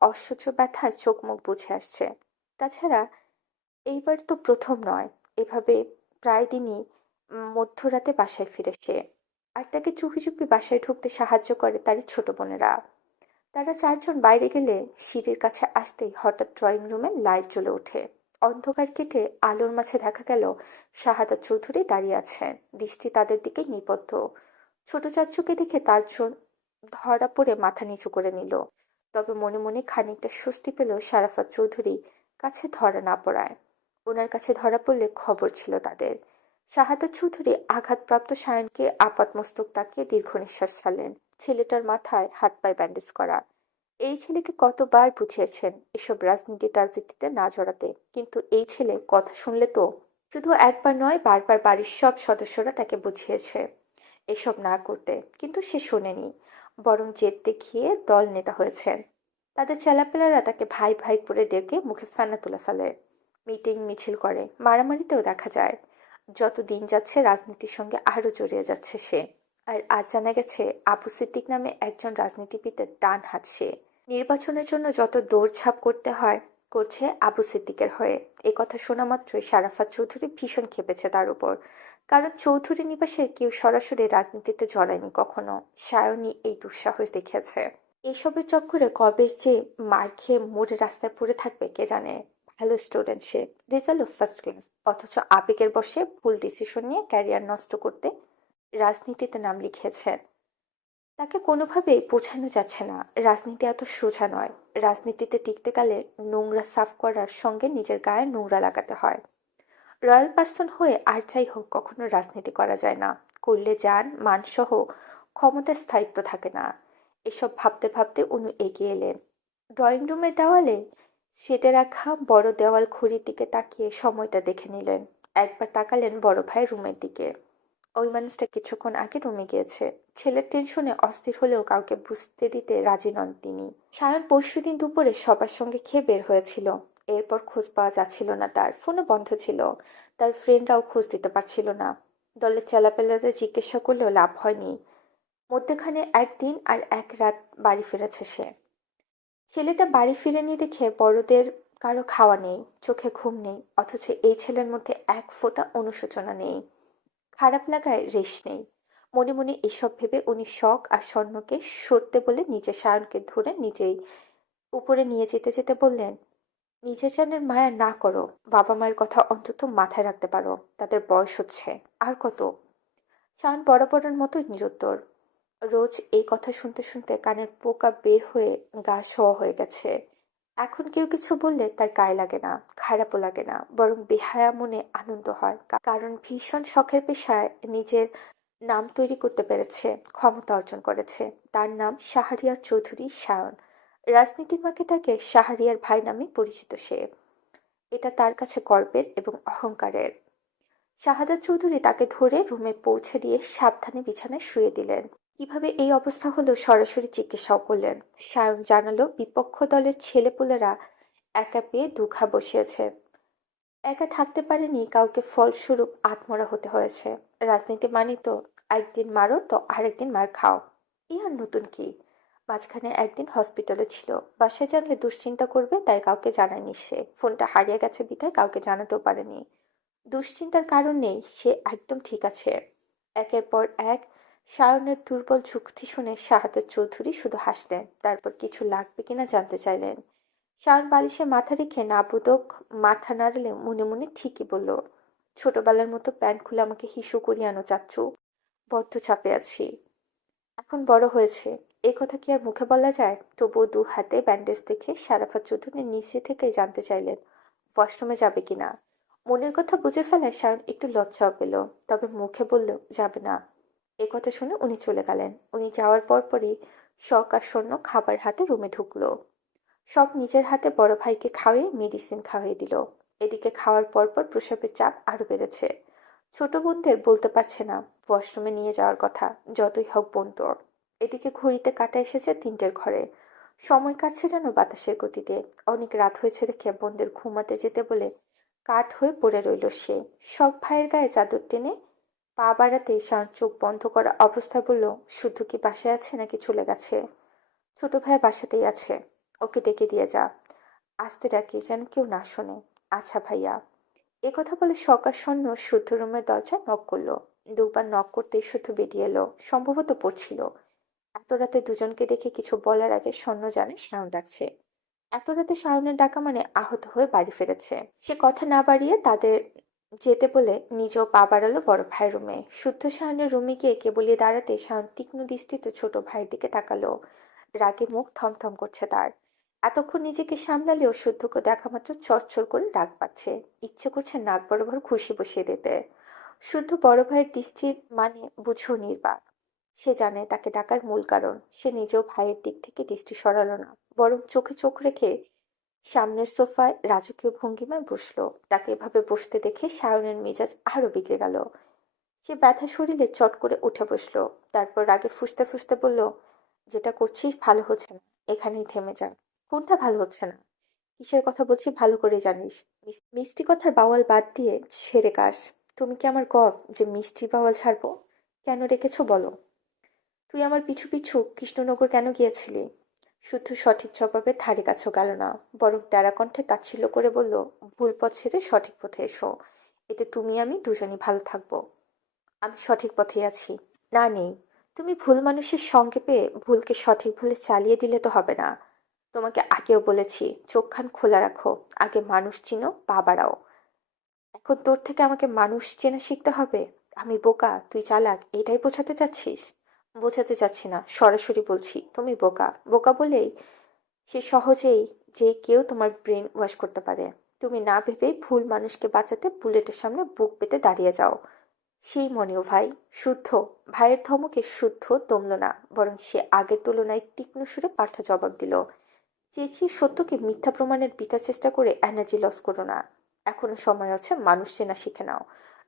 অসহ্য ব্যথায় চোখ মুখ বুঝে আসছে। তাছাড়া এইবার তো প্রথম নয়, এভাবে প্রায় দিনই মধ্যরাতে বাসায় ফিরে সে। আর তাকে চুপি চুপি বাসায় ঢুকতে সাহায্য করে তারই ছোট বোনেরা। তারা চারজন বাইরে গেলে সিঁড়ির কাছে আসতেই হঠাৎ ড্রয়িং রুমে লাইট জ্বলে ওঠে। অন্ধকার কেটে আলোর মাঝে দেখা গেল শাহাদাত চৌধুরী দাঁড়িয়ে আছেন, দৃষ্টি তাদের দিকে নিবদ্ধ। ছোট চাচ্চুকে দেখে তারজন ধরা পড়ে মাথা নিচু করে নিল, তবে মনে মনে খানিকটা স্বস্তি পেল শারাফাত চৌধুরী কাছে ধরা না পড়ায়। ওনার কাছে ধরা পড়লে খবর ছিল তাদের। শাহাদাত চৌধুরী আঘাতপ্রাপ্ত সায়নকে আপাতমস্তক তাকিয়ে দীর্ঘ নিঃশ্বাস ছাড়লেন। ছেলেটার মাথায় হাত পায়ে ব্যান্ডেজ করা। এই ছেলেকে কতবার বুঝিয়েছেন এসব রাজনীতি টাজনীতিতে না জড়াতে, কিন্তু এই ছেলে কথা শুনলে তো। শুধু একবার নয়, বারবার বাড়ির সব সদস্যরা তাকে বুঝিয়েছে এসব না করতে, কিন্তু সে শোনেনি, বরং জেদ দেখিয়ে দল নেতা হয়েছেন। তাদের চেলাপেলারা তাকে ভাই ভাই করে ডেকে মুখে ফেনা তুলে ফেলে, মিটিং মিছিল করে, মারামারিতেও দেখা যায়। যত দিন যাচ্ছে রাজনীতির সঙ্গে আরো জড়িয়ে যাচ্ছে সে। আর আজ জানা গেছে আবু সিদ্দিক নামে একজন রাজনীতিবিদের ডান হাত সে। নির্বাচনের জন্য যত দৌড়ঝাঁপ করতে হয় করছে আবু সিদ্দিকের হয়ে। এ কথা শোনা মাত্রই শারাফাত চৌধুরী ভীষণ ক্ষেপেছে তার উপর, কারণ চৌধুরী নিবাসের কেউ সরাসরি রাজনীতিতে জড়ায়নি কখনো। সায়নী এই দুঃসাহস দেখিয়েছে। এসবের চক্করে কবে যে মার খেয়ে মোড়ে রাস্তায় পড়ে থাকবে কে জানে। ভালো স্টুডেন্ট সে, রেজাল্টও ফার্স্ট ক্লাস, অথচ আবেগের বশে ভুল ডিসিশন নিয়ে ক্যারিয়ার নষ্ট করতে রাজনীতিতে নাম লিখিয়েছেন। তাকে কোনোভাবেই বোঝানো যাচ্ছে না রাজনীতি এত সোজা নয়। রাজনীতিতে টিকতে গেলে নোংরা সাফ করার সঙ্গে নিজের গায়ে নোংরা লাগাতে হয়। রয়্যাল পার্সন হয়ে আর যাই হোক কখনো রাজনীতি করা যায় না, করলে যান মান সহ ক্ষমতার স্থায়িত্ব থাকে না। এসব ভাবতে ভাবতে উনি এগিয়ে এলেন। ড্রয়িং রুমের দেওয়ালে সেটে রাখা বড় দেওয়াল ঘড়ির দিকে তাকিয়ে সময়টা দেখে নিলেন। একবার তাকালেন বড় ভাইয়ের রুমের দিকে। ওই মানুষটা কিছুক্ষণ আগে রুমে গিয়েছে। ছেলের টেনশনে অস্থির হলেও কাউকে বুঝতে দিতে রাজি নন তিনি। সায়ন পরশুদিন দুপুরে সবার সঙ্গে খেয়ে বের হয়েছিল। এরপর খোঁজ পাওয়া যাচ্ছিল না, তার ফোনও বন্ধ ছিল। তার ফ্রেন্ডরাও খোঁজ দিতে পারছিল না। দলের চেলাপেলাদের জিজ্ঞাসা করলেও লাভ হয়নি। মধ্যখানে একদিন আর এক রাত বাড়ি ফিরেছে সে। ছেলেটা বাড়ি ফিরেনি দেখে বড়দের কারো খাওয়া নেই, চোখে ঘুম নেই, অথচ এই ছেলের মধ্যে এক ফোঁটা অনুশোচনা নেই, খারাপ লাগায় রেশ নেই। মনে মনে এসব ভেবে উনি শখ আর স্বর্ণকে সরতে বলে নিজে সায়নকে ধরে নিজেই উপরে নিয়ে যেতে যেতে বললেন, নিজের জানের মায়া না করো, বাবা মায়ের কথা অন্তত মাথায় রাখতে পারো, তাদের বয়স হচ্ছে আর কত। সায়ন বরাবরের মতোই নিরুত্তর। রোজ এই কথা শুনতে শুনতে কানের পোকা বের হয়ে গা সওয়া হয়ে গেছে। এখন কেউ কিছু বললে তার গায়ে লাগে না, খারাপও লাগে না, বরং বেহায়া মনে আনন্দ হয়, কারণ ভীষণ শখের পেশায় নিজের নাম তৈরি করতে পেরেছে, ক্ষমতা অর্জন করেছে। তার নাম শাহরিয়ার চৌধুরী সায়ন। রাজনীতির মাকে তাকে শাহরিয়ার ভাই নামে পরিচিত সে। এটা তার কাছে গর্বের এবং অহংকারের। শাহাদাত চৌধুরী তাকে ধরে রুমে পৌঁছে দিয়ে সাবধানে বিছানায় শুয়ে দিলেন। কিভাবে এই অবস্থা হলো সরাসরি জিজ্ঞাসাও করলেন। সায়ন জানালো বিপক্ষ দলের ছেলেপুলেরা একা পেয়ে দুঘা বসিয়েছে। একা থাকতে পারেনি, কাউকে ফলস্বরূপ আত্মরা হতে হয়েছে। রাজনীতি মানি তো একদিন মারো তো আরেকদিন মার খাও। ই আর নতুন কি? মাঝখানে একদিন হসপিটালে ছিল। বাসায় জানলে দুশ্চিন্তা করবে, তাই কাউকে জানায়নি সে। ফোনটা হারিয়ে গেছে বিধায় কাউকে জানাতেও পারেনি। দুশ্চিন্তার কারণ নেই, সে একদম ঠিক আছে। একের পর এক সায়নের দুর্বল যুক্তি শুনে শাহাদাত চৌধুরী শুধু হাসলেন। তারপর কিছু লাগবে কিনা জানতে চাইলেন। শাওন বালিশে মাথা রেখে নাবুদক মাথা নাড়লে মনে মনে ঠিকই বলল, ছোটবেলার মতো প্যান্ট খুলে আমাকে হিসু করিয়ে আনো চাচ্চু। বড্ড চাপে আছি। এখন বড় হয়েছে, এ কথা কি আর মুখে বলা যায়? তবুও দু হাতে ব্যান্ডেজ দেখে সারাফাত চৌধুরী নিচে থেকেই জানতে চাইলেন ওয়াশরুমে যাবে কিনা। মনের কথা বুঝে ফেলায় শাওন একটু লজ্জাও পেল, তবে মুখে বলল যাবে না। এ কথা শুনে উনি চলে গেলেন। উনি যাওয়ার পরপরই শখ আর শূন্য খাবার হাতে রুমে ঢুকলো। সব নিজের হাতে বড় ভাইকে খাওয়িয়ে মেডিসিন খাওয়িয়ে দিল। এদিকে খাওয়ার পরপর প্রসাবের চাপ আরো বেড়েছে। ছোট বোনদের বলতে পারছে না ওয়াশরুমে নিয়ে যাওয়ার কথা, যতই হোক বোন তোর। এদিকে ঘড়িতে কাঁটা এসেছে 3টের ঘরে। সময় কাটছে যেন বাতাসের গতিতে। অনেক রাত হয়েছে দেখে বোনদের ঘুমাতে যেতে বলে কাঠ হয়ে পড়ে রইল সে। সব ভাইয়ের গায়ে চাদর টেনে পা বাড়াতে শাওন চোখ বন্ধ করা অবস্থায় বলল, শুদ্ধ কি বাসায় আছে নাকি চলে গেছে? ছোট ভাই বাসাতেই আছে, ওকে ডেকে দিয়ে যা। আস্তে ডাকি যেন কেউ না শোনে। আচ্ছা ভাইয়া। এ কথা বলে সকাশন্ন শুদ্ধ রুমের দরজায় নক করলো। দুবার নক করতেই শুদ্ধ বেরিয়ে এলো, সম্ভবত পড়ছিল। এত রাতে দুজনকে দেখে কিছু বলার আগে শূন্য জানে শাওন ডাকছে। এত রাতে শাওনের ডাকা মানে আহত হয়ে বাড়ি ফিরেছে। সে কথা না বাড়িয়ে তাদের যেতে বলে নিজেও পা বাড়ালো বড় ভাইয়ের রুমে। শুদ্ধ শাওনের রুমে গিয়ে কেবলই দাঁড়াতে শাওন তীক্ষ্ণ দৃষ্টিতে ছোট ভাইয়ের দিকে তাকালো। রাগে মুখ থমথম করছে তার। এতক্ষণ নিজেকে সামলালেও শুদ্ধকে দেখা মাত্র চরচর করে রাগ পাচ্ছে। ইচ্ছে করছে নাক বরাবর ঘুষি বসিয়ে দিতে। শুদ্ধ বড় ভাইয়ের দৃষ্টির মানে বুঝেও নির্বাক। সে জানে তাকে ডাকার মূল কারণ। সে নিজেও ভাইয়ের দিক থেকে দৃষ্টি সরালো না, বরং চোখে চোখ রেখে সামনের সোফায় রাজকীয় ভঙ্গিমায় বসলো। তাকে এভাবে বসতে দেখে সায়নের মেজাজ আরো বিগড়ে গেল। সে ব্যথা শরীরে চট করে উঠে বসলো। তারপর রাগে ফুঁসতে ফুঁসতে বলল, যেটা করছিস ভালো হচ্ছে না, এখানেই থেমে যা। কোনটা ভালো হচ্ছে না? কিসের কথা বলছি ভালো করে জানিস। মিষ্টি কথার বাওয়াল বাদ দিয়ে ছেড়ে কাস। তুমি কি আমার গফ যে মিষ্টি বাওয়াল ছাড়বো? কেন রেখেছো বলো? তুই আমার পিছু পিছু কৃষ্ণনগর কেন গিয়েছিলি? শুদ্ধ সঠিক জবাবের ধারে কাছেও গেল না, বরং তেরা কণ্ঠে তাচ্ছিল্য করে বলল, ভুল পথ ছেড়ে সঠিক পথে এসো। এতে তুমি আমি দুজনই ভালো থাকবো। আমি সঠিক পথেই আছি। না নেই। তুমি ভুল মানুষের সঙ্গে পেয়ে ভুলকে সঠিক ভুলে চালিয়ে দিলে তো হবে না। তোমাকে আগেও বলেছি চোখ কান খোলা রাখো, আগে মানুষ চিনো পা বাড়াও। এখন তোর থেকে আমাকে মানুষ চেনা শিখতে হবে? আমি বোকা, তুই চালাক, এটাই বোঝাতে চাচ্ছিস? বোঝাতে চাচ্ছি না, সরাসরি বলছি তুমি বোকা। বোকা বলেই সে সহজেই যে কেউ তোমার ব্রেন ওয়াশ করতে পারে। তুমি না ভেবেই ভুল মানুষকে বাঁচাতে বুলেটের সামনে বুক পেতে দাঁড়িয়ে যাও। সেই মনেও ভাই। শুদ্ধ ভাইয়ের ধমকে শুদ্ধ দমল না, বরং সে আগের তুলনায় তীক্ষ্ণ সুরে পাল্টা জবাব দিল, চেঁচিয়ে সত্যকে মিথ্যা প্রমাণের বিটা চেষ্টা করে এনার্জি লস করো না। এখনো সময় আছে, মানুষ চেনা শিখে নাও,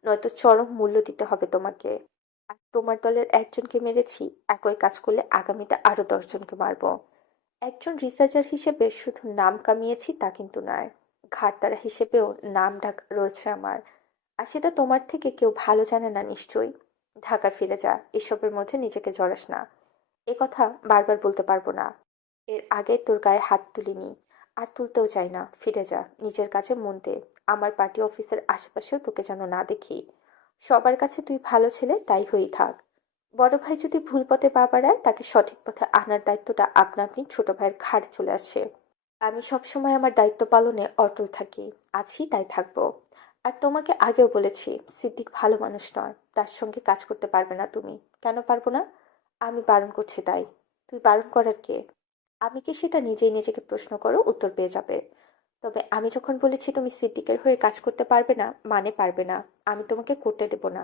নয়তো চরম মূল্য দিতে হবে তোমাকে। আর তোমার দলের একজনকে মেরেছি, একই কাজ করলে আগামীতে আরো 10 জনকে মারবো। একজন রিসার্চার হিসেবে শুধু নাম কামিয়েছি তা কিন্তু নয়, ঘাড়তারা হিসেবেও নাম ডাক রয়েছে আমার। আর সেটা তোমার থেকে কেউ ভালো জানে না নিশ্চয়ই। ঢাকা ফিরে যা, এসবের মধ্যে নিজেকে জড়াস না। এ কথা বারবার বলতে পারবো না। এর আগে তোর গায়ে হাত তুলিনি, আর তুলতেও চাই না। ফিরে যা, নিজের কাছে মন দে। আমার পার্টি অফিসের আশেপাশেও তোকে যেন না দেখি। সবার কাছে তুই ভালো ছেলে, তাই হয়েই থাক। বড় ভাই যদি ভুল পথে পা বাড়ায়, তাকে সঠিক পথে আনার দায়িত্বটা আপনা আপনি ছোট ভাইয়ের ঘাড়ে চলে আসে। আমি সবসময় আমার দায়িত্ব পালনে অটল থাকি, আছি তাই থাকবো। আর তোমাকে আগেও বলেছি, সিদ্দিক ভালো মানুষ নয়, তার সঙ্গে কাজ করতে পারবে না তুমি। কেন পারবো না? আমি বারণ করছি তাই। তুই বারণ করার কে? আমি কি সেটা নিজেই নিজেকে প্রশ্ন করো, উত্তর পেয়ে যাবে। তবে আমি যখন বলেছি তুমি সিদ্দিকের হয়ে কাজ করতে পারবে না, মানে পারবে না। আমি তোমাকে করতে দেব না।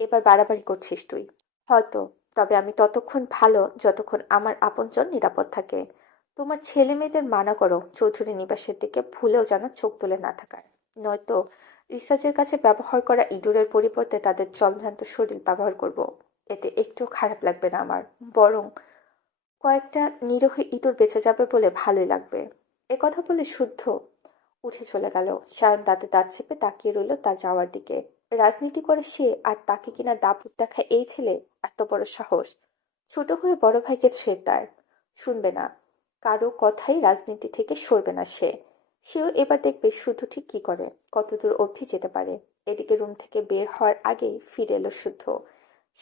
এবার বাড়াবাড়ি করছিস তুই। হয়তো। তবে আমি ততক্ষণ ভালো যতক্ষণ আমার আপনজন নিরাপদ থাকে। তোমার ছেলে মেয়েদের মানা করো চৌধুরী নিবাসের দিকে ভুলেও যেন চোখ তুলে না থাকার। নয়তো রিসার্চের কাছে ব্যবহার করা ইঁদুরের পরিবর্তে তাদের জলজান্ত শরীর ব্যবহার করব। এতে একটু খারাপ লাগবে না আমার, বরং কয়েকটা নিরীহ ইঁদুর বেঁচে যাবে বলে ভালোই লাগবে। কথা বলে শুদ্ধ উঠে চলে গেল। সায়ন দাঁতে দাঁত চেপে তাকিয়ে রইল তার যাওয়ার দিকে। রাজনীতি করে সে, আর তাকে কিনা দাপট দেখায় এই ছেলে। এত বড় সাহস! ছোট হয়ে বড় ভাইকে ছেড় দেয়, শুনবে না কারো কথাই, রাজনীতি থেকে সরবে না সে। সেও এবার দেখবে শুদ্ধ ঠিক কি করে, কতদূর অবধি যেতে পারে। এদিকে রুম থেকে বের হওয়ার আগেই ফিরে এলো শুদ্ধ।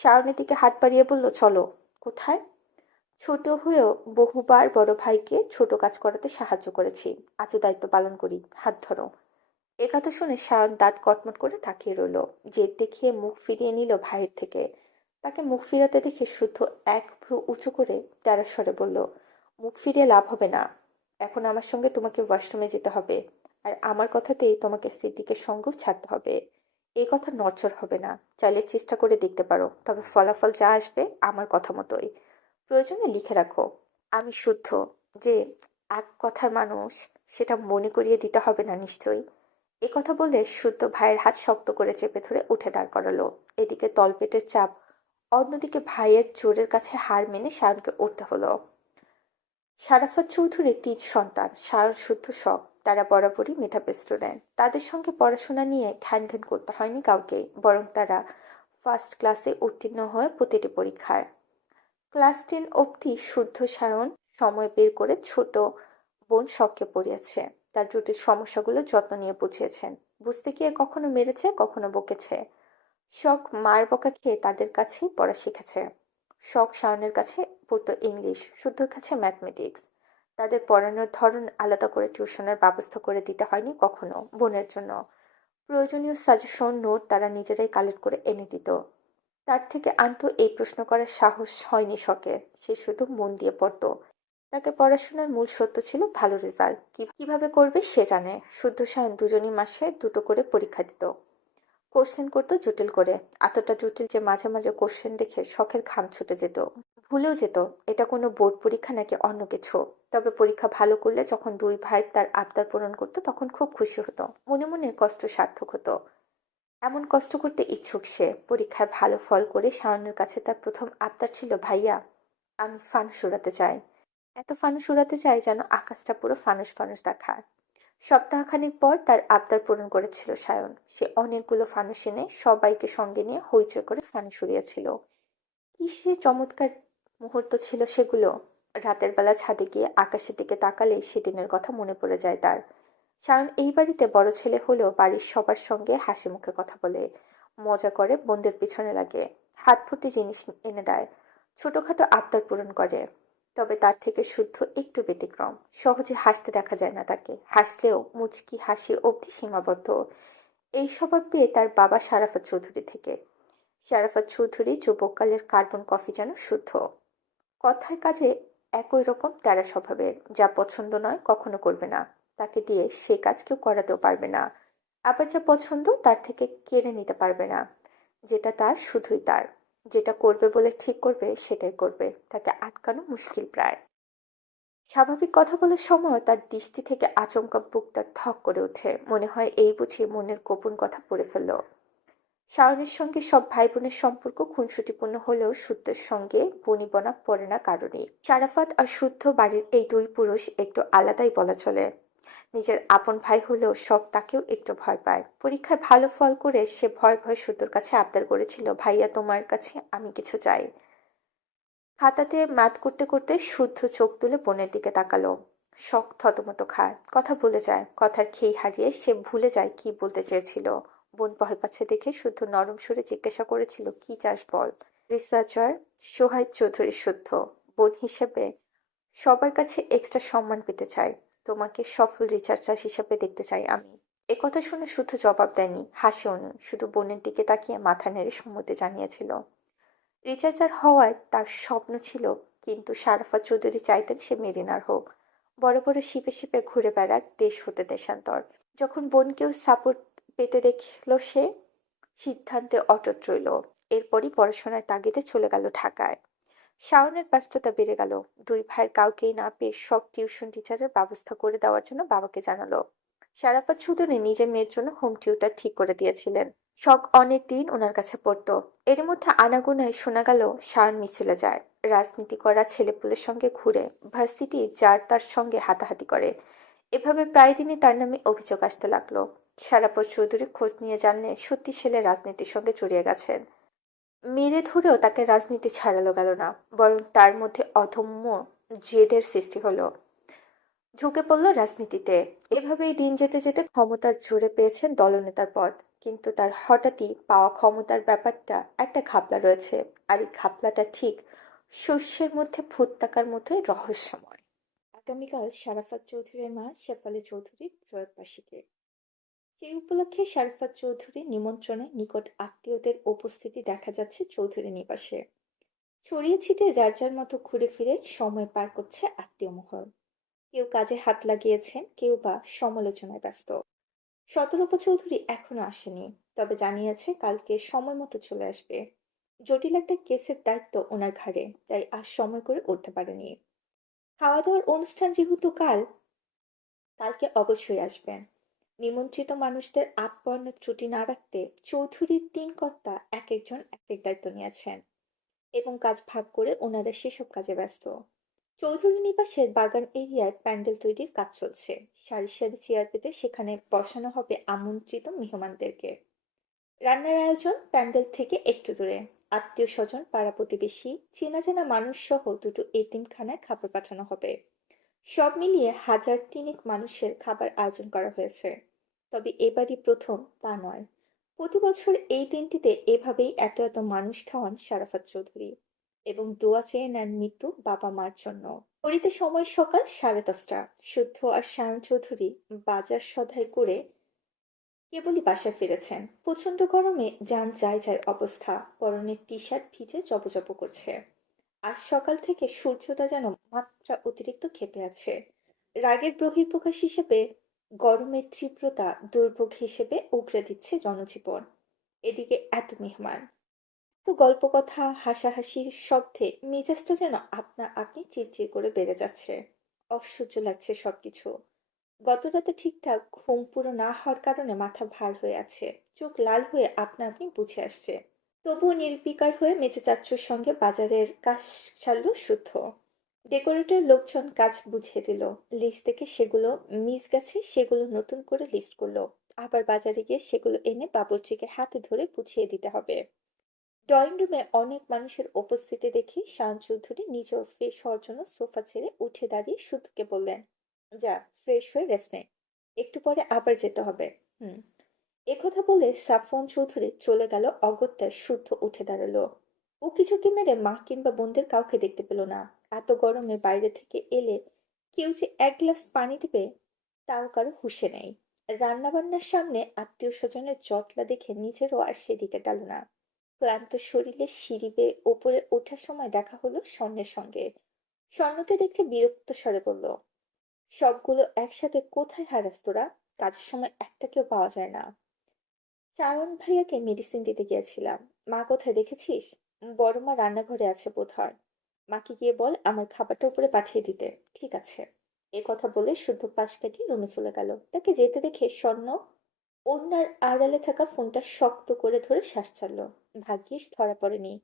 সায়নের দিকে হাত বাড়িয়ে বলল, চলো। কোথায়? ছোট হয়েও বহুবার বড় ভাইকে ছোট কাজ করাতে সাহায্য করেছি, আজও দায়িত্ব পালন করি, হাত ধরো। কথা শুনে সায়ন দাঁত কটমট করে তাকিয়ে রইল। জেদ দেখিয়ে মুখ ফিরিয়ে নিল ভাইয়ের থেকে। তাকে মুখ ফিরাতে দেখে শুদ্ধ এক ভ্রু উঁচু করে তেরা স্বরে বলল, মুখ ফিরিয়ে লাভ হবে না। এখন আমার সঙ্গে তোমাকে ওয়াশরুমে যেতে হবে, আর আমার কথাতেই তোমাকে সিদ্দিকের সঙ্গেও ছাড়তে হবে। এই কথা নড়চড় হবে না। চাইলে চেষ্টা করে দেখতে পারো, তবে ফলাফল যা আসবে আমার কথা মতোই। প্রয়োজনে লিখে রাখো। আমি শুদ্ধ যে এক কথার মানুষ, সেটা মনে করিয়ে দিতে হবে না নিশ্চয়ই। কথা বলে শুদ্ধ ভাইয়ের হাত শক্ত করে চেপে ধরে উঠে দাঁড় করালো। এদিকে তলপেটের চাপ, অন্যদিকে ভাইয়ের জোরের কাছে হার মেনে সায়নকে উঠতে হলো। শারাফত চৌধুরীর ৩ সন্তান, সায়ন শুদ্ধ সব। তারা বরাবরই মেধাবী স্টুডেন্ট। তাদের সঙ্গে পড়াশোনা নিয়ে ঘ্যান ঘ্যান করতে হয়নি কাউকে, বরং তারা ফার্স্ট ক্লাসে উত্তীর্ণ হয় প্রতিটি পরীক্ষায়। ক্লাস 10 অবধি শুদ্ধ সায়ন সময় বের করে ছোট বোন শখকে পড়িয়েছে। তার জটিল সমস্যাগুলো যত্ন নিয়ে বুঝিয়েছেন। বুঝতে গিয়ে কখনো মেরেছে, কখনো বকেছে। শখ মায়ের বকা খেয়ে তাদের কাছেই পড়া শিখেছে। শখ সায়নের কাছে পড়তো ইংলিশ, শুদ্ধর কাছে ম্যাথমেটিক্স। তাদের পড়ানোর ধরন আলাদা করে টিউশনের ব্যবস্থা করে দিতে হয়নি কখনো বোনের জন্য। প্রয়োজনীয় সাজেশন নোট তারা নিজেরাই কালেক্ট করে এনে দিত। তার থেকে আনতো এই প্রশ্ন করার সাহস হয়নি শখের। সে শুধু মন দিয়ে পড়তো। তাকে পড়াশোনার মূল সত্য ছিল ভালো রেজাল্ট। কিভাবে করবে সে জানে। শুদ্ধ সায়ন দুজনই মাসে দুটো করে পরীক্ষা দিত। কোশ্চেন করতো জটিল করে, এতটা জটিল যে মাঝে মাঝে কোশ্চেন দেখে শখের ঘাম ছুটে যেত। ভুলেও যেত এটা কোনো বোর্ড পরীক্ষা নাকি অন্য কিছু। তবে পরীক্ষা ভালো করলে যখন দুই ভাই তার আবদার পূরণ করতো তখন খুব খুশি হতো। মনে মনে কষ্ট সার্থক হতো। এমন কষ্ট করতে ইচ্ছুক সে। পরীক্ষায় ভালো ফল করে শাওনের কাছে তার প্রথম আবদার ছিল, ভাইয়া আমি ফানুস উড়াতে চাই। এত ফানুস উড়াতে চাই যেন আকাশটা পুরো ফানুস ফানুস দেখায়। সপ্তাহখানেক পর তার আবদার পূরণ করেছিল সায়ন। সে অনেকগুলো ফানুস এনে সবাইকে সঙ্গে নিয়ে হইচই করে ফানুস উড়িয়েছিল। কি সে চমৎকার মুহূর্ত ছিল সেগুলো! রাতের বেলা ছাদে গিয়ে আকাশের দিকে তাকালেই সেদিনের কথা মনে পড়ে যায় তার। সায়ন এই বাড়িতে বড় ছেলে হলেও বাড়ির সবার সঙ্গে হাসি মুখে কথা বলে, মজা করে, বোনদের পিছনে লাগে, হাত ভর্তি জিনিস এনে দেয়, ছোটখাটো আবদার পূরণ করে। তবে তার থেকে শুদ্ধ একটু ব্যতিক্রম। সহজে হাসতে দেখা যায় না তাকে। হাসলেও মুচকি হাসি অবধি সীমাবদ্ধ। এই স্বভাব পেয়ে তার বাবা শারাফত চৌধুরী থেকে। শারাফত চৌধুরী যুবককালের কার্বন কফি যেন শুদ্ধ। কথায় কাজে একই রকম তেরা স্বভাবের। যা পছন্দ নয় কখনো করবে না। তাকে দিয়ে সে কাজ কেউ করাতেও পারবে না। আবার যা পছন্দ তার থেকে কেড়ে নিতে পারবে না। যেটা তার শুধুই তার। যেটা করবে বলে ঠিক করবে সেটাই করবে। তাকে আটকানো মুশকিল প্রায়। স্বাভাবিক কথা বলার সময় তার দৃষ্টি থেকে আচমকা বুকটা ধক করে ওঠে। মনে হয় এই বুঝি মনের গোপন কথা পড়ে ফেলল। শাওনের সঙ্গে সব ভাই বোনের সম্পর্ক খুনসুটিপূর্ণ হলেও শুদ্ধের সঙ্গে বনিবনা পড়ে না কারণেই। শারাফত আর শুদ্ধ বাড়ির এই দুই পুরুষ একটু আলাদাই বলা চলে। নিজের আপন ভাই হলেও সব তাকেও একটু ভয় পায়। পরীক্ষায় ভালো ফল করে সে ভয় ভয় শুদ্ধর কাছে আবদার করেছিল, ভাইয়া তোমার কাছে আমি কিছু চাই। খাতাতে ম্যাথ করতে করতে শুদ্ধ চোখ তুলে বোনের দিকে তাকালো। শখ থতমত খায়, কথা ভুলে যায়। কথার খেই হারিয়ে সে ভুলে যায় কি বলতে চেয়েছিল। বোন ভয় পাচ্ছে দেখে শুদ্ধ নরম সুরে জিজ্ঞাসা করেছিল, কি চাস বল। রিসার্চার সোহাইব চৌধুরী শুদ্ধ। বোন হিসেবে সবার কাছে এক্সট্রা সম্মান পেতে চাই। তোমাকে সফল রিসার্চার হিসেবে দেখতে চাই আমি। কথা শুনে শুদ্ধ জবাব দেয়নি, হাসেওনি, শুধু বোনের দিকে তাকিয়ে মাথা নেড়ে সম্মতি জানিয়েছিল। রিচার্জার হওয়ার তার স্বপ্ন ছিল, কিন্তু শারাফত চৌধুরী চাইতেন সে মেরিনার হোক। বড় বড় শিপে শিপে ঘুরে বেড়াক দেশ হতে দেশান্তর। যখন বোনকেও সাপোর্ট পেতে দেখল সে, সিদ্ধান্তে অটুট রইল। এরপরই পড়াশোনার তাগিদে চলে গেল ঢাকায়। শাওনের ব্যস্ততা বেড়ে গেল। দুই ভাইয়ের কাউকেই না পেয়ে সব টিউশন টিচারের ব্যবস্থা করে দেওয়ার জন্য বাবাকে জানালো। শারাফাত চৌধুরী নিজের মেয়ের জন্য হোম টিউটর ঠিক করে দিয়েছিলেন। শখ অনেক দিন ওনার কাছে পড়তো। এর মধ্যে আনাগোনায় শোনা গেল শাওন মিছিলে যায়, রাজনীতি করা ছেলেপুলের সঙ্গে ঘুরে, ভার্সিটি যার তার সঙ্গে হাতাহাতি করে। এভাবে প্রায় দিনই তার নামে অভিযোগ আসতে লাগলো। শারাফত চৌধুরী খোঁজ নিয়ে জানলে সত্যি ছেলে রাজনীতির সঙ্গে জড়িয়ে গেছেন। মেরে ধরেও তাকে রাজনীতি ছাড়ালো গেল না, বরং তার মধ্যে অদম্য জেদের সৃষ্টি হলো। ঝুঁকে পড়ল রাজনীতিতে। এভাবেই দিন যেতে যেতে ক্ষমতার জোরে পেয়েছেন দলনেতার পদ। কিন্তু তার হঠাৎই পাওয়া ক্ষমতার ব্যাপারটা একটা ঘাপলা রয়েছে। আর এই ঘাপলাটা ঠিক শস্যের মধ্যে ভূত থাকার মতোই রহস্যময়। আগামীকাল শারাফাত চৌধুরীর মা শেফালী চৌধুরীর প্রয়াতবার্ষিকী। সেই উপলক্ষে শারাফাত চৌধুরীর নিমন্ত্রণে নিকট আত্মীয়দের উপস্থিতি দেখা যাচ্ছে চৌধুরী নিবাসে। ছড়িয়ে ছিটিয়ে যার যার মতো ঘুরে ফিরে সময় পার করছে আত্মীয় মহল। কেউ কাজে হাত লাগিয়েছেন, কেউ বা সমালোচনায় ব্যস্ত। শতরূপা চৌধুরী এখনো আসেনি, তবে জানিয়েছে কালকে সময় মতো চলে আসবে। জটিল একটা কেসের দায়িত্ব ওনার ঘাড়ে, তাই আজ সময় করে উঠতে পারেনি। খাওয়া দাওয়ার অনুষ্ঠান যেহেতু কালকে অবশ্যই আসবেন। নিমন্ত্রিত মানুষদের আপ্যায়নের ত্রুটি না রাখতে চৌধুরীর তিন কর্তা এক একজন এক এক দায়িত্ব নিয়েছেন এবং কাজ ভাগ করে ওনারা সেসব কাজে ব্যস্ত। চৌধুরী নিবাসের বাগান এরিয়ায় প্যান্ডেল তৈরির কাজ চলছে। সারি সারি চেয়ার পেতে সেখানে বসানো হবে আমন্ত্রিত মেহমানদেরকে। রান্নার আয়োজন প্যান্ডেল থেকে একটু দূরে। আত্মীয় স্বজন, পাড়া প্রতিবেশী, চেনা জানা মানুষ সহ দুটো এতিমখানায় খাবার পাঠানো হবে। সব মিলিয়ে হাজার তিনেক মানুষের খাবার আয়োজন করা হয়েছে। তবে এবারই প্রথম তা নয়। প্রতি বছর এই দিনটিতে এভাবেই এত এত মানুষ খাওয়ান শারাফাত চৌধুরী এবং দোয়া চেয়ে নেন মৃত্যু বাবা মার জন্য। ঘড়িতে সময় সকাল 10:30। শুদ্ধ আর সায়ন চৌধুরী বাজার সদাই করে কেবলই বাসায় ফিরেছেন। প্রচন্ড গরমে যান যায় যায় অবস্থা। পরনের টি শার্ট ভিজে জবজব করছে। আজ সকাল থেকে সূর্যটা যেন মাত্রা অতিরিক্ত ক্ষেপে আছে। রাগের বহিঃপ্রকাশ হিসেবে গরমের তীব্রতা দুর্ভোগ হিসেবে উগরে দিচ্ছে জনজীবন। এদিকে এত মেহমান, তো গল্প কথা, হাসাহাসির শব্দে মেজাজটা যেন আপনা আপনি চিরচির করে বেড়ে যাচ্ছে। অসহ্য লাগছে সবকিছু। গত রাতে ঠিকঠাক ঘুম পুরো না হওয়ার কারণে মাথা ভার হয়ে আছে, চোখ লাল হয়ে আপনা আপনি বুঝে আসছে। তবুও নির্বিকার হয়ে মেজে চাচ্চুর সঙ্গে বাজারের কাজ সারল শুদ্ধ। ডেকোরেটর লোকজন কাজ বুঝিয়ে দিল। লিস্ট থেকে সেগুলো মিস গেছে, সেগুলো নতুন করে লিস্ট করলো। আবার বাজারে গিয়ে সেগুলো এনে বাবুর্চিকে হাতে ধরে বুঝিয়ে দিতে হবে। ড্রয়িং রুমে অনেক মানুষের উপস্থিতি দেখে শান চৌধুরী নিজেও ফ্রেশ হওয়ার জন্য সোফা ছেড়ে উঠে দাঁড়িয়ে শুদ্ধকে বললেন, যা ফ্রেশ হয়ে রেস্ট নে, একটু পরে আবার যেতে হবে। হুম। একথা বলে সাফওয়ান চৌধুরী চলে গেল অগত্যায় শুদ্ধ উঠে দাঁড়ালো। ও কিছুকে মেরে মা কিংবা বোনদের কাউকে দেখতে পেল না। এত গরমে বাইরে থেকে এলে কেউ যে এক গ্লাস পানি দিবে তাও কারো হুঁশে নেই। রান্না বান্নার সামনে আত্মীয় স্বজনের জটলা দেখে নিজেরও আর সেদিকে গেল না। ক্লান্ত শরীরে সিঁড়ি বেয়ে ওপরে ওঠার সময় দেখা হলো স্বর্ণের সঙ্গে। স্বর্ণকে দেখে বিরক্ত স্বরে বলল, সবগুলো একসাথে কোথায় হারাস তোরা? কাজের সময় একটাকেও পাওয়া যায় না। শাওন ভাইয়াকে মেডিসিন দিতে গিয়েছিলাম। মা কোথায় দেখেছিস? বড় মা রান্নাঘরে আছে বোধহয়। মাকে গিয়ে বল আমার খাবারটা উপরে পাঠিয়ে দিতে। ঠিক আছে। এ কথা বলে শুদ্ধ পাশ কাটিয়ে রুমে চলে গেল। তাকে যেতে দেখে স্বর্ণ ওনার আড়ালে থাকা ফোনটা শক্ত করে ধরে শ্বাস ছাড়ল। ভাগ্যিস ধরা পড়েনি,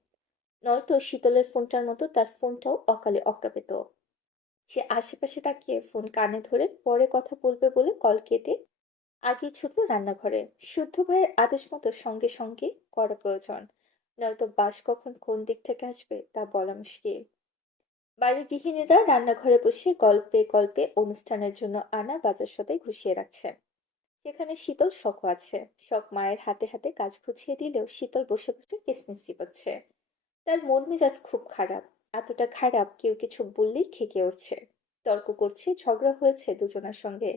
নয়তো শীতলের ফোনটার মতো তার ফোনটাও অকালে অক্কা পেত। সে আশেপাশে তাকিয়ে ফোন কানে ধরে পরে কথা বলবে বলে কল কেটে আগে ছুটল রান্নাঘরে। শুদ্ধ ভাইয়ের আদেশ মতো সঙ্গে সঙ্গে করা প্রয়োজন, নয়তো বাস কখন কোন দিক থেকে আসবে তা বলা মুশকিল। বাড়ির গৃহিণীরা রান্নাঘরে বসে গল্পে গল্পে অনুষ্ঠানের জন্য আনা বাজার সদাই গুছিয়ে রাখছে। সেখানে শীতল শখও আছে। শখ মায়ের হাতে হাতে কাজ গুছিয়ে দিলেও শীতল বসে বসে কিসমিস চিবাচ্ছে। তার মন মেজাজ খুব খারাপ। এতটা খারাপ কেউ কিছু বললেই খেকে উঠছে, তর্ক করছে, ঝগড়া হয়েছে দুজনের সঙ্গে।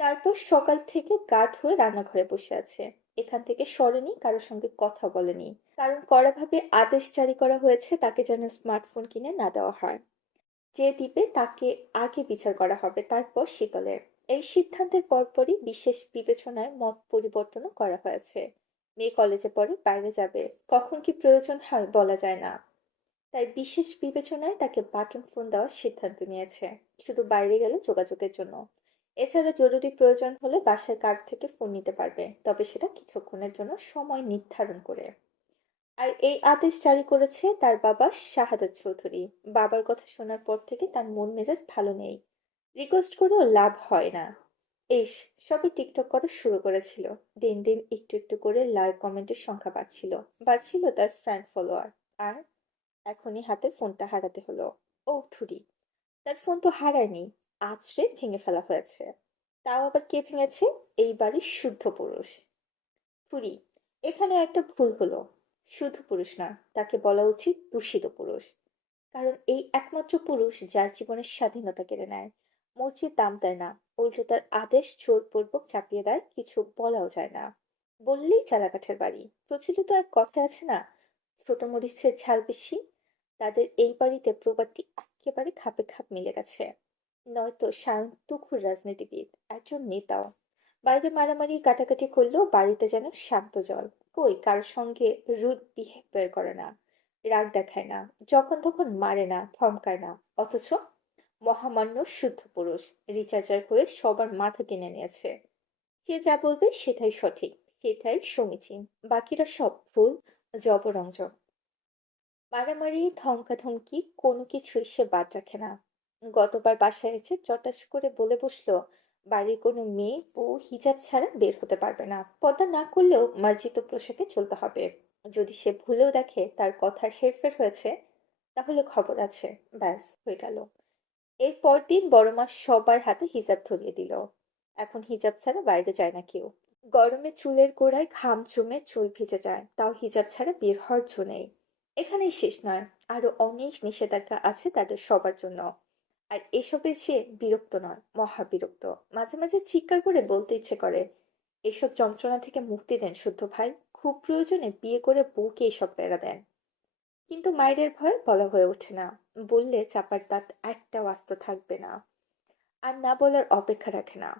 তারপর সকাল থেকে গাঢ় হয়ে রান্নাঘরে বসে আছে। এখান থেকে সরেনি, কারোর সঙ্গে কথা বলেনি। কারণ কড়াভাবে আদেশ জারি করা হয়েছে তাকে যেন স্মার্টফোন কিনে না দেওয়া হয়। যে দিবে তাকে আগে বিচার করা হবে, তারপর শীতলের। এই সিদ্ধান্তের পরপরই বিশেষ বিবেচনায় মত পরিবর্তনও করা হয়েছে। মেয়ে কলেজে পড়ে, বাইরে যাবে, কখন কি প্রয়োজন হয় বলা যায় না। তাই বিশেষ বিবেচনায় তাকে বাটন ফোন দেওয়ার সিদ্ধান্ত নিয়েছে, শুধু বাইরে গেলে যোগাযোগের জন্য। এছাড়া জরুরি প্রয়োজন হলে বাসার কার্ড থেকে ফোন নিতে পারবে, তবে সেটা কিছুক্ষণের জন্য সময় নির্ধারণ করে। আর এই আদেশ জারি করেছে তার বাবা শাহাদাত চৌধুরী। বাবার কথা শোনার পর থেকে তার মন মেজাজ ভালো নেই। রিকোয়েস্ট করেও লাভ হয় না। ইস, সবই টিকটক করা শুরু করেছিল। দিন দিন একটু একটু করে লাইক কমেন্টের সংখ্যা বাড়ছিল তার ফ্রেন্ড ফলোয়ার। আর এখনই হাতে ফোনটা হারাতে হলো। ও থুরি, তার ফোন তো হারায়নি, আছড়ে ভেঙে ফেলা হয়েছে। তাও আবার কে ভেঙেছে? এই বাড়ির শুদ্ধ পুরুষ। থুরি, এখানে একটা ভুল হলো। শুধু পুরুষ না, তাকে বলা উচিত দূষিত পুরুষ। কারণ এই একমাত্র পুরুষ যার জীবনের স্বাধীনতা কেড়ে নেয়, মর্জির দাম দেয় না, উল্টো তার আদেশ জোরপূর্বক চাপিয়ে দেয়, কিছু বলাও যায় না। বললেই চালাকাঠের বাড়ি। প্রচলিত এক কথা আছে না, ছোট মরিচের ঝাল বেশি। তাদের এই বাড়িতে প্রবাদটি একেবারে খাপে খাপ মিলে গেছে। নয়তো সায়ন তুখুর রাজনীতিবিদ, একজন নেতাও। বাইরে মারামারি কাটাকাটি করলেও বাড়িতে যেন শান্ত জল। কই কারোর সঙ্গে রুড বিহেভিয়ার করে না, রাগ দেখায় না, যখন তখন মারে না, ধমকায় না। অথচ মহামান্য শুদ্ধ পুরুষ রিচার্জার হয়ে সবার মাথা কিনে নিয়েছে। সে যা বলবে সেটাই সঠিক, সেটাই সমীচীন। বাকিরা সব ভুল, জবরঞ্জ। মারামারি, ধমকাধমকি কোনো কিছুই সে বাদ রাখে না। গতবার বাসায় এসে চটাস করে বলে বসলো, বাড়ির কোনো মেয়ে বউ হিজাব ছাড়া বের হতে পারবে না, পর্দা না করলেও মার্জিত পোশাকে চলতে হবে। যদি সে ভুলেও দেখে তার কথার হেরফের হয়েছে, তাহলে খবর আছে। ব্যাস হয়ে গেল। এর পরদিন বড় মা সবার হাতে হিজাব ধরিয়ে দিল। এখন হিজাব ছাড়া বাইরে যায় না কেউ। গরমে চুলের গোড়ায় ঘাম জমে চুল ভিজে যায়, তাও হিজাব ছাড়া বের হওয়ার জো নেই। এখানেই শেষ নয়, আরো অনেক নিষেধাজ্ঞা আছে তাদের সবার জন্য। আর এসবে সে বিরক্ত নয়, মহা বিরক্ত। মাঝে মাঝে চিৎকার করে বলতে ইচ্ছে করে, এসব যন্ত্রণা থেকে মুক্তি দেন শুদ্ধ ভাই। খুব প্রয়োজনে বিয়ে করে বউকে এইসব প্যারা দেন। কিন্তু মায়ের ভয় বলা হয়ে ওঠে না। বললে চাপার দাঁত একটাও আস্ত থাকবে না। আর না বলার অপেক্ষা রাখে না।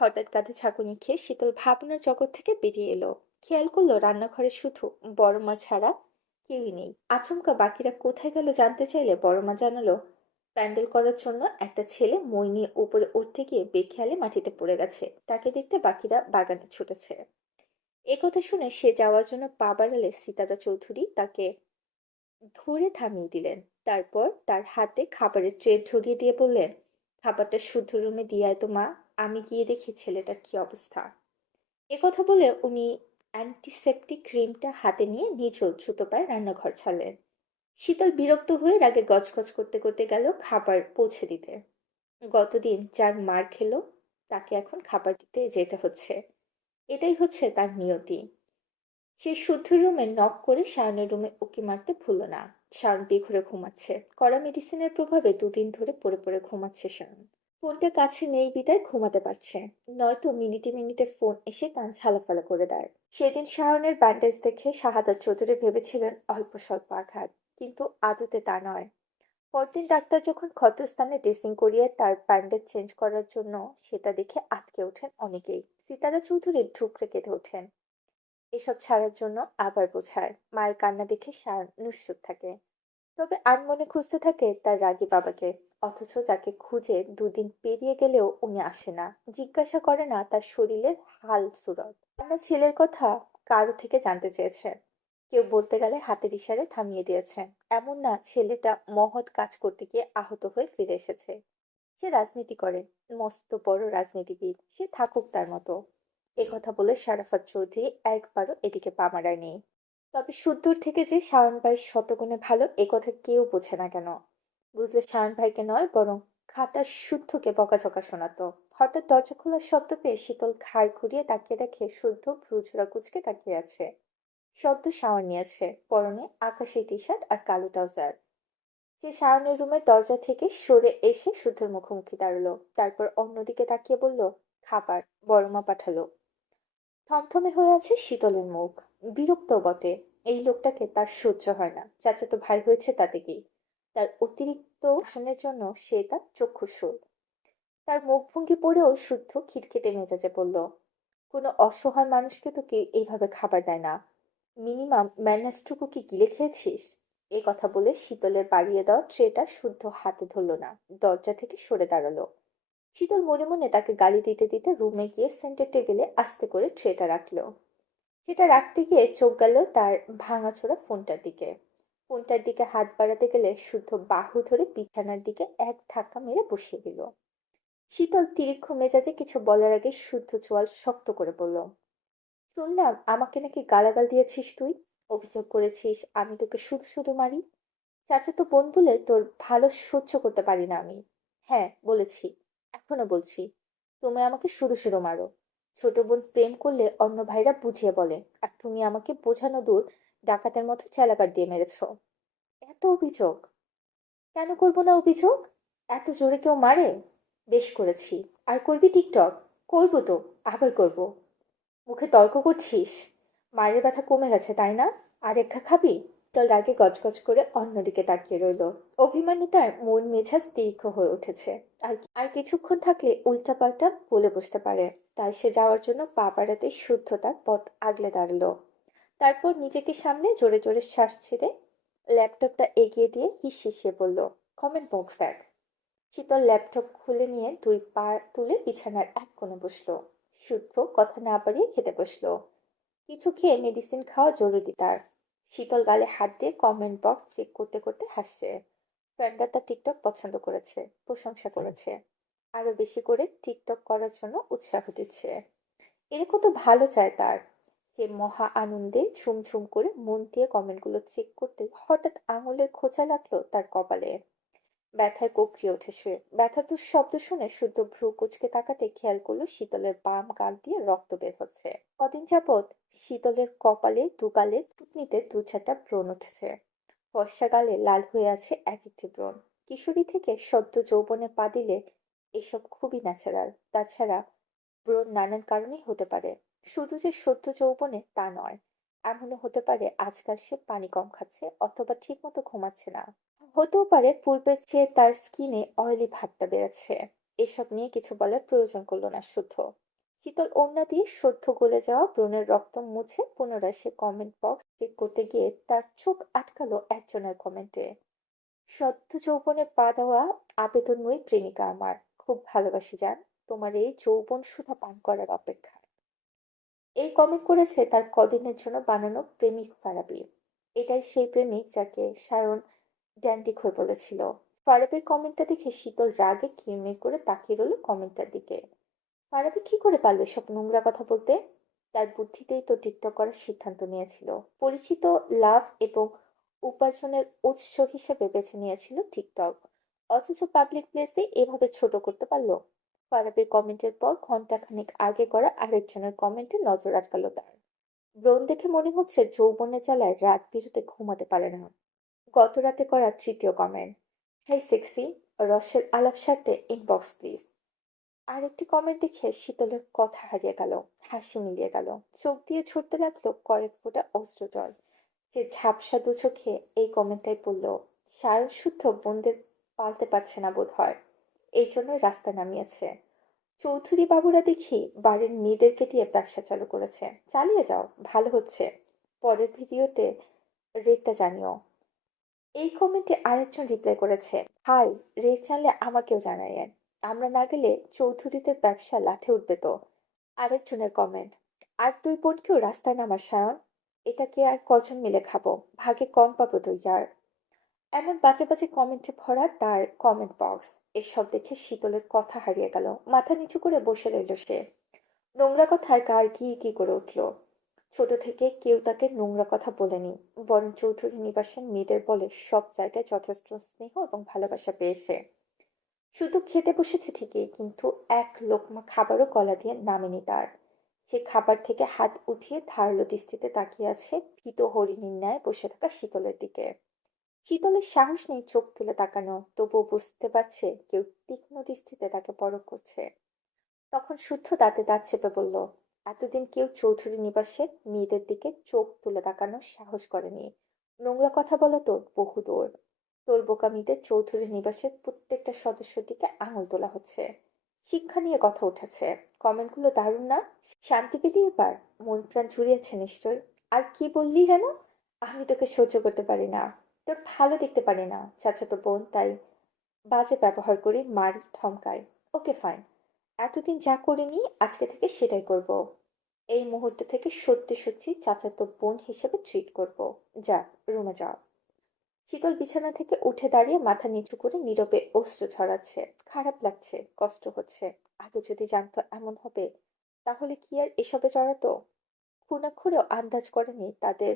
হঠাৎ কাঁধে ঝাঁকুনি খেয়ে শীতল ভাবনার জগৎ থেকে বেরিয়ে এলো। খেয়াল করলো রান্নাঘরে শুধু বড় মা ছাড়া কেউই নেই। আচমকা বাকিরা কোথায় গেল জানতে চাইলে বড় মা জানালো, প্যান্ডেল করার জন্য একটা ছেলে মই নিয়ে উপরে উঠতে গিয়ে বেখেয়ালে মাটিতে পড়ে গেছে, তাকে দেখতে বাকিরা বাগানে ছুটেছে। একথা শুনে সে যাওয়ার জন্য পা বাড়ালে সিতারা চৌধুরী তাকে ধরে থামিয়ে দিলেন। তারপর তার হাতে খাবারের ট্রে ধরিয়ে দিয়ে বললেন, খাবারটা শুদ্ধ রুমে দিয়ে আয় তো মা, আমি গিয়ে দেখি ছেলেটার কি অবস্থা। একথা বলে উনি অ্যান্টিসেপটিক ক্রিমটা হাতে নিয়ে নিঝুল ছুতো পায়ে রান্নাঘর ছাড়লেন। শীতল বিরক্ত হয়ে রাগে গজগজ করতে করতে গেল খাবার পৌঁছে দিতে। গতদিন যার মার খেলো, তাকে এখন খাবার দিতে যেতে হচ্ছে। এটাই হচ্ছে তার নিয়তি। সে শুদ্ধ রুমে নক করে শায়নের রুমে উঁকি মারতে ভুলল না। শায়ন বেঘরে ঘুমাচ্ছে, কড়া মেডিসিনের প্রভাবে দুদিন ধরে পড়ে পড়ে ঘুমাচ্ছে শায়ন। ফোনটা কাছে নেই বিদায় ঘুমাতে পারছে, নয়তো মিনিটে মিনিটে ফোন এসে কান ঝালাফালা করে দেয়। সেদিন শায়নের ব্যান্ডেজ দেখে শাহাদাত চৌধুরী ভেবেছিলেন অল্প স্বল্প আঘাত, কিন্তু আদতে তা নয়। পরদিন ডাক্তার যখন ক্ষতস্থানে ড্রেসিং করিয়ে তার ব্যান্ডেজ চেঞ্জ করার জন্য, সেটা দেখে আঁতকে ওঠেন অনেকেই। সিতারা চৌধুরী ঢুকরে কেঁদে ওঠেন। এসব ছাড়ার জন্য আবার বোঝায়। মায়ের কান্না দেখে সায়ন নিশ্চুপ থাকে, তবে আনমনে খুঁজতে থাকে তার রাগী বাবাকে। অথচ যাকে খুঁজে দুদিন পেরিয়ে গেলেও উনি আসে না, জিজ্ঞাসা করে না তার শরীরের হাল সুরত। আমার ছেলের কথা কারো থেকে জানতে চেয়েছে, কেউ বলতে গেলে হাতের ইশারে থামিয়ে দিয়েছে। এমন না ছেলেটা মহৎ কাজ করতে গিয়ে আহত হয়ে ফিরে এসেছে। সে রাজনীতি করে, মস্ত বড় রাজনীতিবিদ, সে থাকুক তার মতো। একথা বলে শারাফাত চৌধুরী একবারও এদিকে পা মারায়নি। তবে সুদূর থেকে যে শাওন ভাই শতগুণে ভালো, একথা কেউ বোঝে না কেন। বুঝলে শাওন ভাইকে নয়, বরং খাটার শুদ্ধকে বকাঝকা শোনাতো। হঠাৎ দরজা খোলার শব্দ পেয়ে শীতল ঘাড় ঘুরিয়ে তাকিয়ে দেখে শুদ্ধ ভ্রুজোড়া কুচকে তাকিয়ে আছে। সদ্য শাওয়ার নিয়েছে, পরনে আকাশি টি শার্ট আর কালো ট্রাউজার। সে শায়নের রুমের দরজা থেকে সরে এসে শুদ্ধর মুখোমুখি দাঁড়ালো, তারপর অন্যদিকে তাকিয়ে বলল, খাবার বড়মা পাঠালো। থমথমে হয়ে আছে শীতলের মুখ, বিরক্ত বটে। এই লোকটাকে তার সহ্য হয় না। চাচাতো ভাই হয়েছে তাতে কি, তার অতিরিক্ত ভাষণের জন্য সে তার চক্ষুশূল। তার মুখভঙ্গি পড়েও শুদ্ধ খিটখিটে মেজাজে বলল, কোনো অসহায় মানুষকে তো কেউ এইভাবে খাবার দেয় না। মিনিমাম ম্যানার্সটুকু কি গিলে খেয়েছিস? এই কথা বলে শীতলের বাড়িয়ে দেওয়া ট্রেটা শুদ্ধ হাতে ধরল না, দরজা থেকে সরে দাঁড়ালো। শীতল মনে মনে তাকে গালি দিতে দিতে রুমে গিয়ে সেন্টার টেবিলে আস্তে করে ট্রেটা রাখলো। সেটা রাখতে গিয়ে চোখ গেল তার ভাঙাচোরা ফোনটার দিকে হাত বাড়াতে গেলে শুদ্ধ বাহু ধরে বিছানার দিকে এক ধাক্কা মেরে বসিয়ে দিল। শীতল তীক্ষ্ণ মেজাজে কিছু বলার আগে শুদ্ধ চোয়াল শক্ত করে বলল, শুনলাম আমাকে নাকি গালাগাল দিয়েছিস তুই, অভিযোগ করেছিস আমি তোকে শুধু শুধু মারি। চাচাতো বোন বলে তোর ভালো সহ্য করতে পারি না আমি। হ্যাঁ বলেছি, এখনো বলছি, তুমি আমাকে শুধু শুধু মারো। ছোট বোন প্রেম করলে অন্য ভাইরা বুঝিয়ে বলে, আর তুমি আমাকে বোঝানো দূর, ডাকাতের মতো চেলাকার দিয়ে মেরেছো। এত অভিযোগ? কেন করবো না অভিযোগ? এত জোরে কেউ মারে? বেশ করেছি। আর করবি টিকটক? করবো তো, আবার করবো। মুখে তর্ক করছিস? মায়ের ব্যথা কমে গেছে তাই না? আর একটা খাবি? চল, রাগে গজগজ করে অন্যদিকে তাকিয়ে রইল। অভিমানী তার মন মেজাজ তীক্ষ্ণ হয়ে উঠেছে। আর কিছুক্ষণ থাকলে উল্টাপাল্টা বলে বসতে পারে। তাই সে যাওয়ার জন্য পা বাড়াতে শুদ্ধ তার পথ আগলে দাঁড়ালো। তারপর নিজেকে সামলে জোরে জোরে শ্বাস ছেড়ে ল্যাপটপটা এগিয়ে দিয়ে হিসিয়ে বলল, কমেন্ট বক্স দেখ। শীতল ল্যাপটপ খুলে নিয়ে দুই পা তুলে বিছানার এক কোণে বসলো। শুদ্ধ কথা না বাড়িয়ে খেতে বসলো। কিছু খেয়ে মেডিসিন খাওয়া জরুরি তার। শীতল গালে হাত দিয়ে কমেন্ট বক্স চেক করতে করতে হাসছে। ফ্রেন্ডরা তার টিকটক পছন্দ করেছে, প্রশংসা করেছে, আরো বেশি করে টিকটক করার জন্য উৎসাহ দিচ্ছে। এরকম তো ভালো চায় তার। সে মহা আনন্দে ঝুম ঝুম করে মন দিয়ে কমেন্টগুলো চেক করতে হঠাৎ আঙুলের খোঁচা লাগলো তার কপালে। ব্যথায় কোঁকড়িয়ে ওঠে সে। ব্যথাতুর শব্দ শুনে শুদ্ধ ভ্রু কুঁচকে তাকাতে খেয়াল করলো শীতলের বাম গাল দিয়ে রক্ত বের হচ্ছে। কদিন যাবৎ শীতলের কপালে দুগালে থুতনিতে দু চারটা ব্রণ উঠেছে। ফর্সা গালে লাল হয়ে আছে এক একটি ব্রণ। কিশোরী থেকে সদ্য যৌবনে পা দিলে এসব খুবই ন্যাচারাল। তাছাড়া ব্রণ নানান কারণেই হতে পারে। শুধু যে সদ্য যৌবনে তা নয়, এমনও হতে পারে আজকাল সে পানি কম খাচ্ছে অথবা ঠিক মতো ঘুমাচ্ছে না। হতেও পারে পূর্বের চেয়ে তার স্কিনে অয়েলি ভাবটা বেড়েছে। এসব নিয়ে কিছু বলার প্রয়োজন করলো না শুদ্ধ। শীতল ওড়না দিয়ে সদ্য গলে যাওয়া ব্রণের রক্ত মুছে পুনরায় সে কমেন্ট বক্স চেক করতে গিয়ে তার চোখ আটকালো একজনের কমেন্টে। সদ্য যৌবনে পা দেওয়া আবেদনময়ী প্রেমিকা আমার, খুব ভালোবাসি জান, তোমার এই যৌবন সুধা পান করার অপেক্ষা। এই কমেন্ট করেছে তার কদিনের জন্য বানানো প্রেমিক ফারাবি। এটাই সেই প্রেমিক যাকে সায়ন ড্যান্ডিক হয়ে বলেছিল। ফারাবির কমেন্টটা দেখে শীতল রাগে কিরমির করে তাকিয়ে রইল কমেন্টটার দিকে। ফারাবি কি করে পারলো সব নোংরা কথা বলতে? তার বুদ্ধিতেই তো টিকটক করার সিদ্ধান্ত নিয়েছিল। পরিচিত, লাভ এবং উপার্জনের উৎস হিসেবে বেছে নিয়েছিল টিকটক। অথচ পাবলিক প্লেসে এভাবে ছোট করতে পারলো? ফারাবির কমেন্টের পর ঘন্টাখানেক আগে করা আরেকজনের কমেন্টে নজর আটকালো তার। ব্রণ দেখে মনে হচ্ছে যৌবনের জ্বালায় রাত বিরেতে ঘুমাতে পারে না। গত রাতে করা তৃতীয় কমেন্ট, হেই সেক্সি, রসের আলাপ সারতে ইনবক্স প্লিজ। আরেকটি কমেন্ট দেখে শীতলের কথা হারিয়ে গেল, হাসি মিলিয়ে গেল, চোখ দিয়ে ছুটতে লাগলো কয়েক ফোঁটা অশ্রুজল। সে ঝাপসা দু চোখে এই কমেন্টটাই পড়ল, সায়ন শুদ্ধ বোনদের পালতে পারছে না বোধ হয়, এই জন্যই রাস্তা নামিয়েছে। চৌধুরী বাবুরা দেখি বাড়ির মেয়েদেরকে দিয়ে ব্যবসা চালু করেছে, চালিয়ে যাও, ভালো হচ্ছে। পরের ভিডিওতে রেটটা জানিও। এই কমেন্টে আরেকজন রিপ্লাই করেছে, ভাই, রেট জানলে আমাকেও জানাইয়েন, আমরা না গেলে চৌধুরীদের ব্যবসা লাঠে উঠবে তো। আরেকজনের কমেন্ট, আর দুই বোনকেও রাস্তায় নামার সায়ন, এটাকে আর কজন মিলে খাবো, ভাগে কম পাবো তো ইয়ার। এমন বাজে বাজে কমেন্টে ভরা তার কমেন্ট বক্স। এসব দেখে শীতলের কথা হারিয়ে গেল, মাথা নিচু করে বসে রইল সে। নোংরা কথায় গার কি কি করে উঠল। ছোট থেকে কেউ তাকে নোংরা কথা বলেনি, বরং চৌধুরী নিবাসের মেয়েদের বলে সব জায়গায় যথেষ্ট স্নেহ এবং ভালোবাসা পেয়েছে। শুধু খেতে বসেছে ঠিকই, কিন্তু এক লোকমা খাবারও গলা দিয়ে নামেনি তার। সে খাবার থেকে হাত উঠিয়ে ধারালো দৃষ্টিতে তাকিয়ে আছে ভীত হরিণীর ন্যায় বসে থাকা শীতলের দিকে। শীতলের সাহস নেই চোখ তুলে তাকানো, তবুও বুঝতে পারছে কেউ তীক্ষ্ণ দৃষ্টিতে তাকে পরখ করছে। তখন শুদ্ধ দাঁতে দাঁত চেপে বলল, এতদিন কেউ চৌধুরী নিবাসের মেয়েদের দিকে চোখ তুলে তাকানোর সাহস করেনি। নোংরা কথা বলা তো বহুদূর। তোর বোকামিতে চৌধুরী নিবাসের প্রত্যেকটা সদস্যের দিকে আঙুল তোলা হচ্ছে। শিক্ষা নিয়ে কথা উঠেছে। কমেন্টগুলো দারুণ না? শান্তি পেলি এবার? মন প্রাণ জুড়িয়েছে নিশ্চয়। আর কি বললি যেন? আমি তোকে সহ্য করতে পারি না, তোর ভালো দেখতে পারি না, চাচাতো বোন তাই বাজে ব্যবহার করি, মারি, ধমকাই। Okay fine. এতদিন যা করিনি আজকে থেকে সেটাই করব। এই মুহূর্ত থেকে সত্যি সত্যি চাচাতো বোন হিসেবে ট্রিট করব। যা, রুমে যাও। শীতল বিছানা থেকে উঠে দাঁড়িয়ে মাথা নিচু করে নীরবে অশ্রু ঝরাচ্ছে। খারাপ লাগছে, কষ্ট হচ্ছে। আগে যদি জানতো এমন হবে, তাহলে কি আর এসবে জড়াতো? খুনাখুরেও আন্দাজ করেনি তাদের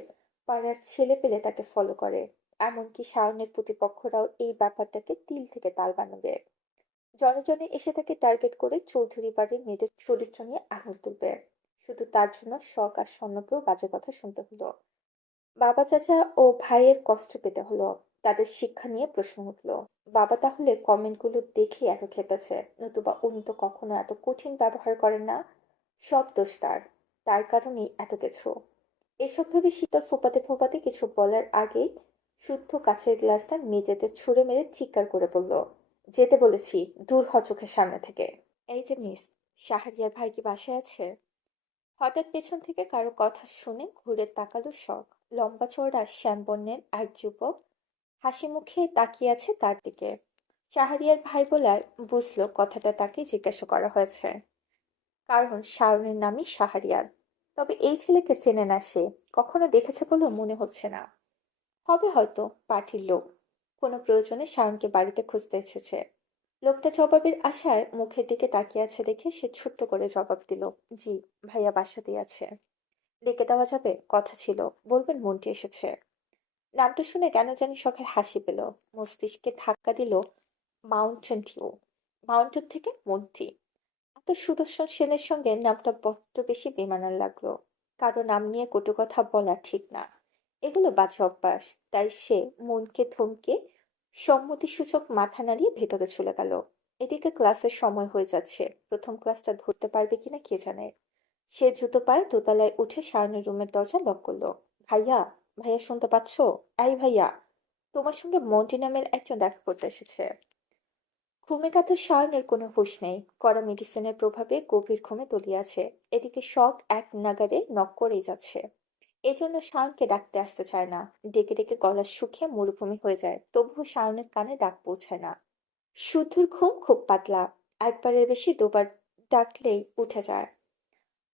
পাড়ার ছেলে পেলে তাকে ফলো করে। এমনকি শাওনের প্রতিপক্ষরাও এই ব্যাপারটাকে তিল থেকে তাল বানাবে। জনে জনে এসে তাকে টার্গেট করে চৌধুরী বাড়ির মেয়েদের চরিত্র নিয়ে আঙুল তুলবে। শুধু তার জন্য শখ আর স্বর্ণকেও বাজে কথা শুনতে হলো। বাবা চাচা ও ভাইয়ের কষ্ট পেতে হলো। তাদের শিক্ষা নিয়ে প্রশ্ন উঠলো। বাবা তাহলে কমেন্টগুলো দেখে এত খেপেছে, নতুবা উনি তো কখনো এত কঠিন ব্যবহার করেন না। সব দোষ তার। তার কারণেই এত কিছু। এসব ভেবে শীতল ফোঁপাতে ফোঁপাতে কিছু বলার আগেই শুদ্ধ কাছের গ্লাসটা মেঝেতে ছুঁড়ে মেরে চিৎকার করে বলল, যেতে বলেছি, দূর হ চোখের সামনে থেকে। এই যে মিস, শাহরিয়ার ভাই কি বাসায় আছে? হঠাৎ পেছন থেকে কারো কথা শুনে ঘুরে তাকালো শখ। লম্বা চওড়া শ্যামবর্ণের এক যুবক হাসি মুখে তাকিয়ে আছে তার দিকে। শাহরিয়ার ভাই বলায় বুঝলো কথাটা তাকে জিজ্ঞাসা করা হয়েছে, কারণ শাওনের নামই শাহরিয়ার। তবে এই ছেলেকে চেনে না সে, কখনো দেখেছে বলেও মনে হচ্ছে না। হবে হয়তো পার্টির লোক, কোনো প্রয়োজনে শাওনকে বাড়িতে খুঁজতে এসেছে। লোকটা জবাবের আশায় মুখের দিকে তাকিয়ে আছে দেখে সে ছোট্ট করে জবাব দিল, জি, ভাইয়া বাসাতেই আছে। ডেকে দেওয়া যাবে? কথা ছিল, বলবেন মন্টি এসেছে। নামটা শুনে কেন জানি শখের হাসি পেল। মস্তিষ্কে ধাক্কা দিল মাউন্টেন ডিউ। মাউন্টেন থেকে মন্টি। এত সুদর্শন সেনের সঙ্গে নামটা বড্ড বেশি বেমানান লাগলো। কারো নাম নিয়ে কটু কথা বলা ঠিক না, এগুলো বাজে অভ্যাস। তাই সে মনকে থমকে সম্মতিসূচক মাথা নাড়িয়ে ভেতরে চলে গেল। এদিকে ক্লাসের সময় হয়ে যাচ্ছে, প্রথম ক্লাসটা ধরতে পারবে কিনা কে জানে। সে দ্রুত পায়ে দোতলায় উঠে শায়নের রুমের দরজা লক করলো। ভাইয়া, ভাইয়া শুনতে পাচ্ছো? এই ভাইয়া, তোমার সঙ্গে মন্টি নামের একজন দেখা করতে এসেছে। ঘুমে কাতর শায়নের কোনো হুঁশ নেই। কড়া মেডিসিনের প্রভাবে গভীর ঘুমে তলিয়ে আছে। এদিকে শখ এক নাগাড়ে নক করেই যাচ্ছে। এজন্য শায়নকে ডাকতে আসতে চায় না। ডেকে ডেকে গলা শুকিয়ে মরুভূমি হয়ে যায়, তবুও শায়নের কানে ডাক পৌঁছায় না। শুদ্ধর ঘুম খুব পাতলা। একবারের বেশি দুবার ডাকলেই উঠে যায়।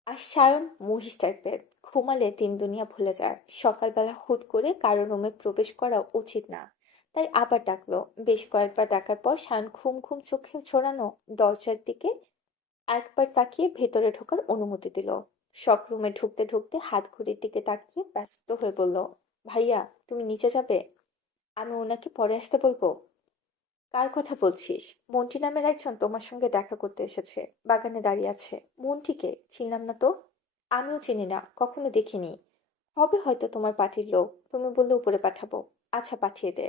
আর সায়ন মহিষ টাইপের, ঘুমালে দিন দুনিয়া ভুলে যায়। সকালবেলা হুট করে কারো রুমে প্রবেশ করা উচিত না, তাই আবার ডাকলো। বেশ কয়েকবার ডাকার পর সায়ন ঘুম ঘুম চোখে ছড়ানো দরজার দিকে একবার তাকিয়ে ভেতরে ঢোকার অনুমতি দিল। শখ রুমে ঢুকতে ঢুকতে হাত ঘড়ির দিকে তাকিয়ে ব্যস্ত হয়ে বলল, ভাইয়া, তুমি নিচে যাবে? আমি ওনাকে পরে আসতে বলবো। কার কথা বলছিস? মন্টি নামের একজন তোমার সঙ্গে দেখা করতে এসেছে, বাগানে দাঁড়িয়ে আছে। মন্টিকে চিনলাম না তো। আমিও চিনি না, কখনো দেখিনি। হবে হয়তো তোমার পার্টির লোক, তুমি বললে উপরে পাঠাবো। আচ্ছা, পাঠিয়ে দে।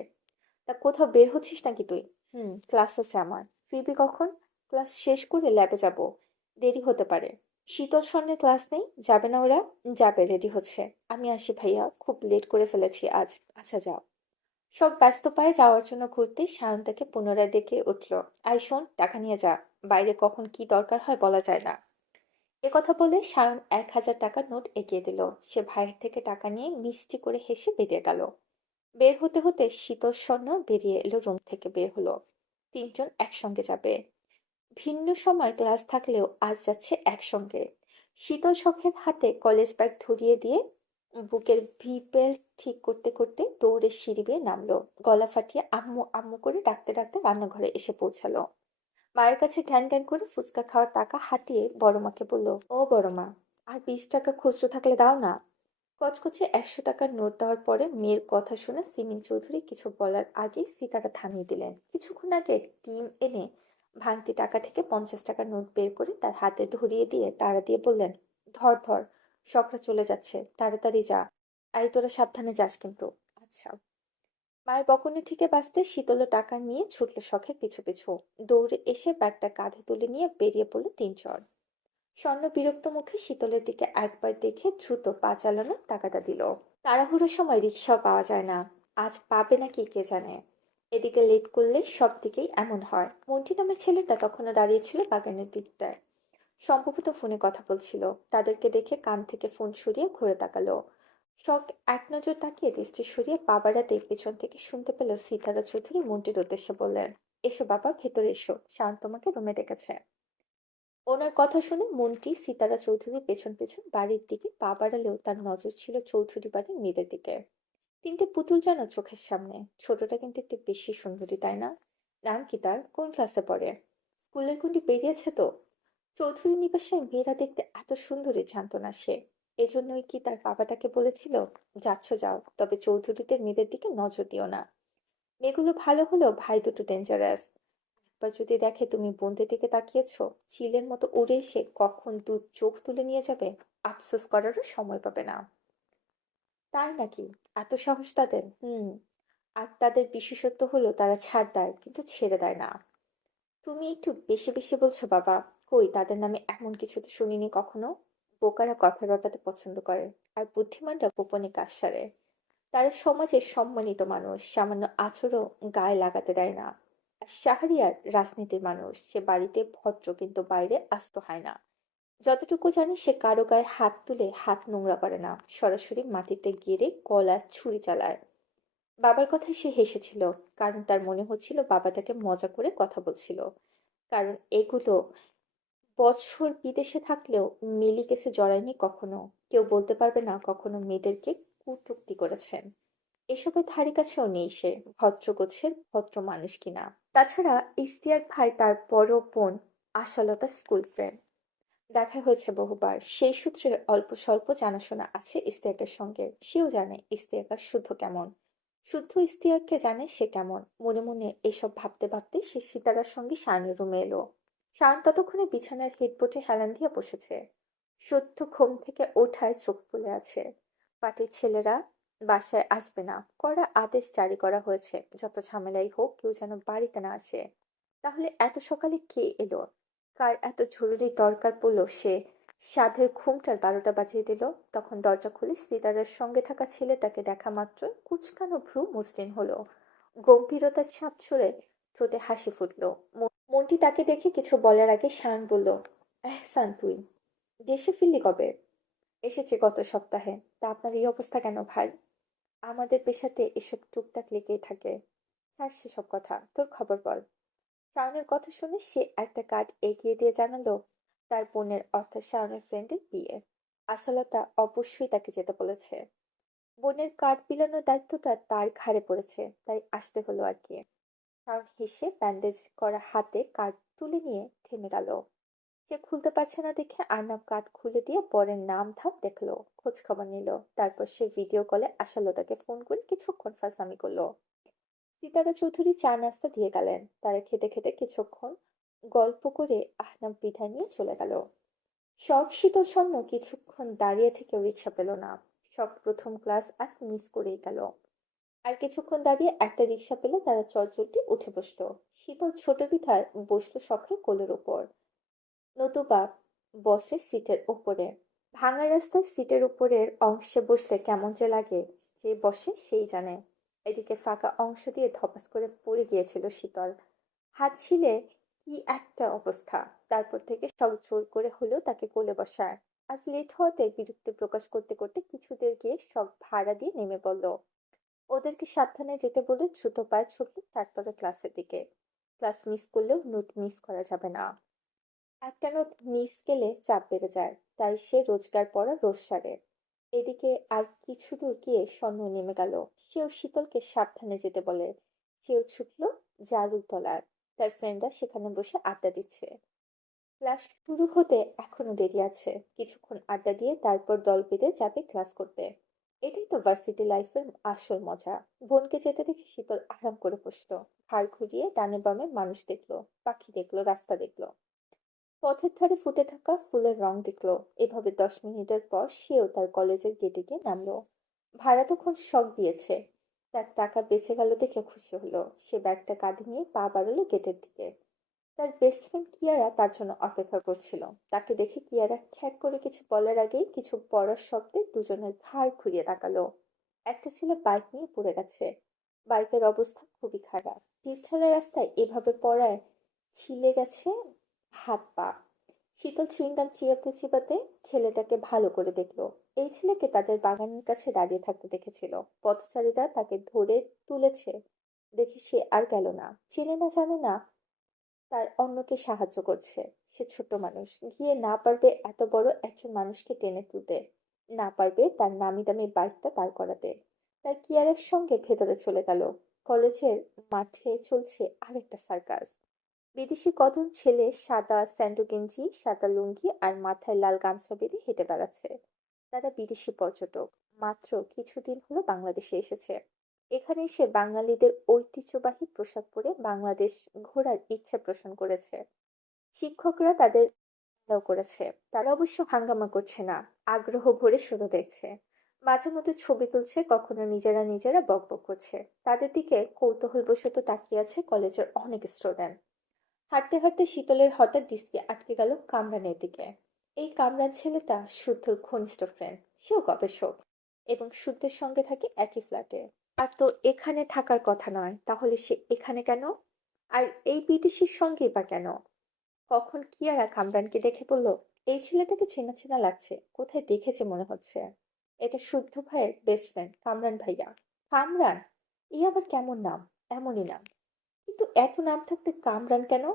তা কোথাও বের হচ্ছিস নাকি তুই? হুম, ক্লাস আছে আমার। ফিরবি কখন? ক্লাস শেষ করে ল্যাবে যাব, দেরি হতে পারে। শীতল স্বর্ণের ক্লাস নেই, যাবে না ওরা? যাবে, রেডি হচ্ছে। আমি আসি ভাইয়া, খুব লেট করে ফেলেছি আজ। আচ্ছা, যাও। শখ ব্যস্ত পায়ে যাওয়ার জন্য ঘুরতেই সায়ন তাকে পুনরায় ডেকে উঠল। আই শোন, টাকা নিয়ে যা, বাইরে কখন কি দরকার হয় বলা যায় না। একথা বলে সায়ন 1,000 টাকার নোট এগিয়ে দিল। সে ভাইয়ের থেকে টাকা নিয়ে মিষ্টি করে হেসে বেরিয়ে গেল। বের হতে হতে শীতল স্বর্ণ বেরিয়ে এলো রুম থেকে বের হলো। তিনজন একসঙ্গে যাবে। ভিন্ন সময় ক্লাস থাকলেও আজ যাচ্ছে একসঙ্গে। শীতল শখের হাতে কলেজ ব্যাগ ধরিয়ে দিয়ে বুকের ভি বেল্ট ঠিক করতে করতে দৌড়ে সিঁড়ি বেয়ে নামলো। গলা ফাটিয়ে আম্মু আম্মু করে ডাকতে ডাকতে রান্নাঘরে এসে পৌঁছালো। মায়ের কাছে ঘ্যান ঘ্যান করে ফুচকা খাওয়ার টাকা হাতিয়ে বড় মাকে বলল, ও বড় মা, আর 20 টাকা খুচরো থাকলে দাও না। কচকচে 100 টাকার নোট দেওয়ার পরে মেয়ের কথা শুনে সিমিন চৌধুরী কিছু বলার আগে সিতারা থামিয়ে দিলেন। কিছুক্ষণ আগে ডিম এনে ভাঙতি টাকা থেকে 50 টাকার নোট বের করে তার হাতে ধরিয়ে দিয়ে তাড়া দিয়ে বললেন, ধর ধর, শখরা চলে যাচ্ছে, তাড়াতাড়ি যা। আই তোরা সাবধানে যাস কিন্তু। আচ্ছা। মায়ের বকুনি থেকে বাঁচতে শীতল টাকা নিয়ে ছুটল শখের পিছু পিছু। দৌড়ে এসে ব্যাগটা কাঁধে তুলে নিয়ে বেরিয়ে পড়ল তিনজন। স্বর্ণ বিরক্ত মুখে শীতলের দিকে একবার দেখে দ্রুত পা চালানোর টাকাটা দিল। তাড়াহুড়োর সময় রিক্সাও পাওয়া যায় না, আজ পাবে নাকি কে জানে। এদিকে লেট করলে সব দিকেই এমন হয়। মন্টি নামের ছেলেটা তখনও দাঁড়িয়েছিল বাগানের দিকটায়, সম্ভবত ফোনে কথা বলছিল। তাদেরকে দেখে কান থেকে ফোন সরিয়ে ঘুরে তাকালো। শখ এক নজর তাকিয়ে দৃষ্টি সরিয়ে পা বাড়াতেই পেছন থেকে শুনতে পেল সিতারা চৌধুরী মন্টির উদ্দেশ্যে বললেন, এসো বাবা, ভেতরে এসো, শাওন তোমাকে রুমে ডেকেছে। ওনার কথা শুনে মন্ত্রী সিতারা চৌধুরী পেছন পেছন বাড়ির দিকে পা বাড়ালেও তার নজর ছিল চৌধুরী বাড়ির মেয়েদের দিকে। তিনটে পুতুল যেন চোখের সামনে। ছোটটা কিন্তু একটু বেশি সুন্দরী, তাই না? নাম কি তার? কোন ক্লাসে পড়ে? স্কুলের কোনটি বেরিয়েছে তো? চৌধুরী নিবাসে মেয়েরা দেখতে এত সুন্দরী জানতো না সে। এজন্যই কি তার বাবা তাকে বলেছিল, যাচ্ছ যাও, তবে চৌধুরীদের মেয়েদের দিকে নজর দিও না। মেয়েগুলো ভালো হলেও ভাই দুটো ডেঞ্জারাস। একবার যদি দেখে তুমি বোনদের দিকে তাকিয়েছো, চিলের মতো উড়ে এসে কখন দু চোখ তুলে নিয়ে যাবে, আফসোস করারও সময় পাবে না। তাই নাকি? এত সাহস তাদের? হুম। আর তাদের বিশেষত্ব হলো তারা ছাড় দেয় কিন্তু ছেড়ে দেয় না। তুমি একটু বেশি বেশি বলছো বাবা। কই, তাদের নামে এমন কিছু তো শুনিনি কখনো। বোকারা কথা রটাতে পছন্দ করে, আর বুদ্ধিমানরা গোপনে কাজ সারে। তারা সমাজের সম্মানিত মানুষ, সামান্য আচরও গায়ে লাগাতে দেয় না। আর শাহরিয়ার রাজনীতির মানুষ, সে বাড়িতে ভদ্র কিন্তু বাইরে আস্ত হয় না। যতটুকু জানি সে কারো গায়ে হাত তুলে হাত নোংরা করে না, সরাসরি মাটিতে গেড়ে গলা ছুরি চালায়। বাবার কথায় সে হেসেছিল, কারণ তার মনে হচ্ছিল বাবা তাকে মজা করে কথা বলছিল। কারণ এগুলো বছর বিদেশে থাকলেও মিলি কেসে জড়ায়নি কখনো। কেউ বলতে পারবে না কখনো মেয়েদেরকে কটূক্তি করেছেন। এসবের ধারে কাছেও নেই সে, ভদ্রগোছের ভদ্র মানুষ কিনা। তাছাড়া ইশতিয়াক ভাই তার বড় বোন আশালতার স্কুল ফ্রেন্ড। দেখা হয়েছে বহুবার, সেই সূত্রে অল্প স্বল্প জানাশোনা আছে ইশতিয়াকের সঙ্গে। সেও জানে ইশতিয়াক আর শুদ্ধ কেমন, শুদ্ধ ইশতিয়াককে জানে সে কেমন। মনে মনে এসব ভাবতে ভাবতে সে সিতারার সঙ্গে শায়নের রুমে এলো। শায়ন ততক্ষণে বিছানার হেডবোর্ডে হেলান দিয়ে বসেছে। সদ্য ঘুম থেকে ওঠায় চোখ ফুলে আছে। পার্টির ছেলেরা বাসায় আসবে না, কড়া আদেশ জারি করা হয়েছে, যত ঝামেলাই হোক কেউ যেন বাড়িতে না আসে। তাহলে এত সকালে কে এলো? কার এত জরুরি দরকার পড়লো সে সাধের ঘুমটার 12টা বাজিয়ে দিল? তখন দরজা খুলে সিতারার সঙ্গে থাকা ছেলেটাকে দেখা মাত্র কুচকানো ভ্রু মসৃণ হলো। গম্ভীরতার ছাপ ছুড়ে ঠোঁটে হাসি ফুটলো। মন্টি তাকে দেখে কিছু বলার আগে শায়ন বলল, এহসান তুই দেশে ফিরলি কবে? এসেছি গত সপ্তাহে। তা আপনার এই অবস্থা কেন ভাই? আমাদের পেশাতে এসব টুকটাক লেগেই থাকে। ছাড় সেসব কথা, তোর খবর বল। শাওনের কথা শুনে সে একটা কার্ড এগিয়ে দিয়ে জানালো তার বোনের অর্থাৎ শাওনের ফ্রেন্ডের বিয়ে। আশালতা অবশ্যই তাকে যেতে বলেছে। বোনের কার্ড বিলানোর দায়িত্বটা তার ঘাড়ে পড়েছে, তাই আসতে হলো আর কি। শাওন হেসে ব্যান্ডেজ করা হাতে কার্ড তুলে নিয়ে থেমে গেল। সে খুলতে পারছে না দেখে আর্নাব কার্ড খুলে দিয়ে বরের নাম ধাম দেখলো, খোঁজ খবর নিল। তারপর সে ভিডিও কলে আশালতাকে ফোন করে কিছুক্ষণ ফাজলামি করলো। সিতারা চৌধুরী চা নাস্তা দিয়ে গেলেন। তারা খেতে খেতে কিছুক্ষণ গল্প করে আহনাব বিদায় নিয়ে চলে গেল। শখ শীতলষণ্ণ কিছুক্ষণ দাঁড়িয়ে থেকে রিক্সা পেল না। শখ প্রথম ক্লাস আজ মিস করেই গেল। আর কিছুক্ষণ দাঁড়িয়ে একটা রিক্সা পেলে তারা চটজলদি উঠে বসলো। শীতল ছোট বিথায় বসলো শখের কোলের ওপর, নতুবা বসে সিটের উপরে। ভাঙা রাস্তার সিটের উপরের অংশে বসলে কেমন যে লাগে, যে বসে সেই জানে। এদিকে ফাঁকা অংশ দিয়ে ধপাস করে পড়ে গিয়েছিল শীতল। হাত ছিলে কি একটা অবস্থা। তারপর থেকে সব জোর করে হলেও তাকে কোলে বসায়। আজ লেট হওয়াতে বিরক্তি প্রকাশ করতে করতে কিছুদের গিয়ে সব ভাড়া দিয়ে নেমে পড়ল। ওদেরকে সাবধানে যেতে বলে দ্রুত পায়ে ছুটল চারতলা ক্লাসের দিকে। ক্লাস মিস করলেও নোট মিস করা যাবে না। একটা নোট মিস গেলে চাপ বেড়ে যায়, তাই সে রোজগার পড়া রোজ সারে। এদিকে আর কিছু দূর গিয়ে স্বর্ণ নেমে গেল। সেও শীতলকে সাবধানে যেতে বলে। সেও ছুটল জারুল তলায়। তার ফ্রেন্ডরা সেখানে বসে আড্ডা দিচ্ছে। ক্লাস শুরু হতে এখনো দেরি আছে। কিছুক্ষণ আড্ডা দিয়ে তারপর দল বেঁধে যাবে ক্লাস করতে। এটাই তো ভার্সিটি লাইফের আসল মজা। বোনকে যেতে দেখে শীতল আরাম করে বসলো। ঘাড় ঘুরিয়ে ডানে বামে মানুষ দেখলো, পাখি দেখলো, রাস্তা দেখলো, পথের ধারে ফুটে থাকা ফুলের রং দেখলো। এভাবে 10 মিনিটের পর সেও তার কলেজের গেটে গিয়ে নামলো। ভাড়া তখন শক দিয়েছে। তার টাকা বেঁচে গেল দেখে খুশি হলো। সে ব্যাগটা কাঁধে নিয়ে পা বাড়ালো গেটের দিকে। তার বেস্ট ফ্রেন্ড কিয়ারা তার জন্য অপেক্ষা করছিল। তাকে দেখে কিয়ারা খ্যাক করে কিছু বলার আগেই কিছু পড়ার শব্দে দুজনের ঘাড় ঘুরিয়ে তাকালো। একটা ছেলে বাইক নিয়ে পড়ে গেছে। বাইকের অবস্থা খুবই খারাপ। পিছলা রাস্তায় এভাবে পড়ায় ছিলে গেছে হাত পা। শীতল চুইংগাম চিবাতে চিবাতে ছেলেটাকে ভালো করে দেখলো। এই ছেলেকে তাদের বাগানের কাছে দাঁড়িয়ে থাকতে দেখেছিল। পথচারীরা তাকে ধরে তুলেছে। দেখে সে আর গেল না। চেনে না জানে না তার অন্যকে সাহায্য করছে। সে ছোট মানুষ, গিয়ে না পারবে এত বড় একজন মানুষকে টেনে তুলতে, না পারবে তার নামি দামি বাইকটা দাঁড় করাতে। তার কিয়ারের সঙ্গে ভেতরে চলে গেল। কলেজের মাঠে চলছে আরেকটা সার্কাস। বিদেশি কজন ছেলে সাদা স্যান্ডো গেঞ্জি, সাদা লুঙ্গি আর মাথায় লাল গামছা বেঁধে হেঁটে বেড়াচ্ছে। তারা বিদেশি পর্যটক, মাত্র কিছুদিন হলো বাংলাদেশে এসেছে। এখানে এসে বাঙালিদের ঐতিহ্যবাহী পোশাক পরে বাংলাদেশ ঘোরার ইচ্ছে পোষণ করেছে। শিক্ষকরা তাদের allow করেছে। তারা অবশ্য হাঙ্গামা করছে না, আগ্রহ ভরে শুধু দেখছে। মাঝে মধ্যে ছবি তুলছে, কখনো নিজেরা নিজেরা বকবক করছে। তাদের দিকে কৌতূহলবশত তাকিয়ে আছে কলেজের অনেক স্টুডেন্ট। হাঁটতে হাঁটতে শীতলের হঠাৎ দৃষ্টি আটকে গেল কামরানের দিকে। এই কামরান ছেলেটা শুদ্ধর ঘনিষ্ঠ ফ্রেন্ড, সেও গবেষক এবং শুদ্ধের সঙ্গে থাকে একই ফ্ল্যাটে। আর তো এখানে থাকার কথা নয়, তাহলে সে এখানে কেন? আর এই বিদেশির সঙ্গেই বা কেন? কখন কিয়ারা কামরানকে দেখে বলল, এই ছেলেটাকে চেনা চেনা লাগছে, কোথায় দেখেছে মনে হচ্ছে। এটা শুদ্ধ ভাইয়ের বেস্ট ফ্রেন্ড কামরান ভাইয়া। কামরান? এই আবার কেমন নাম? এমনই নাম, কিন্তু এত নাম থাকতে কামরান কেন?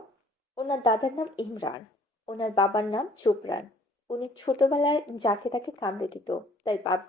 ওনার দাদার নাম ইমরান, ওনার বাবার নাম চোপড়ান। উনি ছোটবেলায় যাকে তাকে কামড়ে দিত, তাই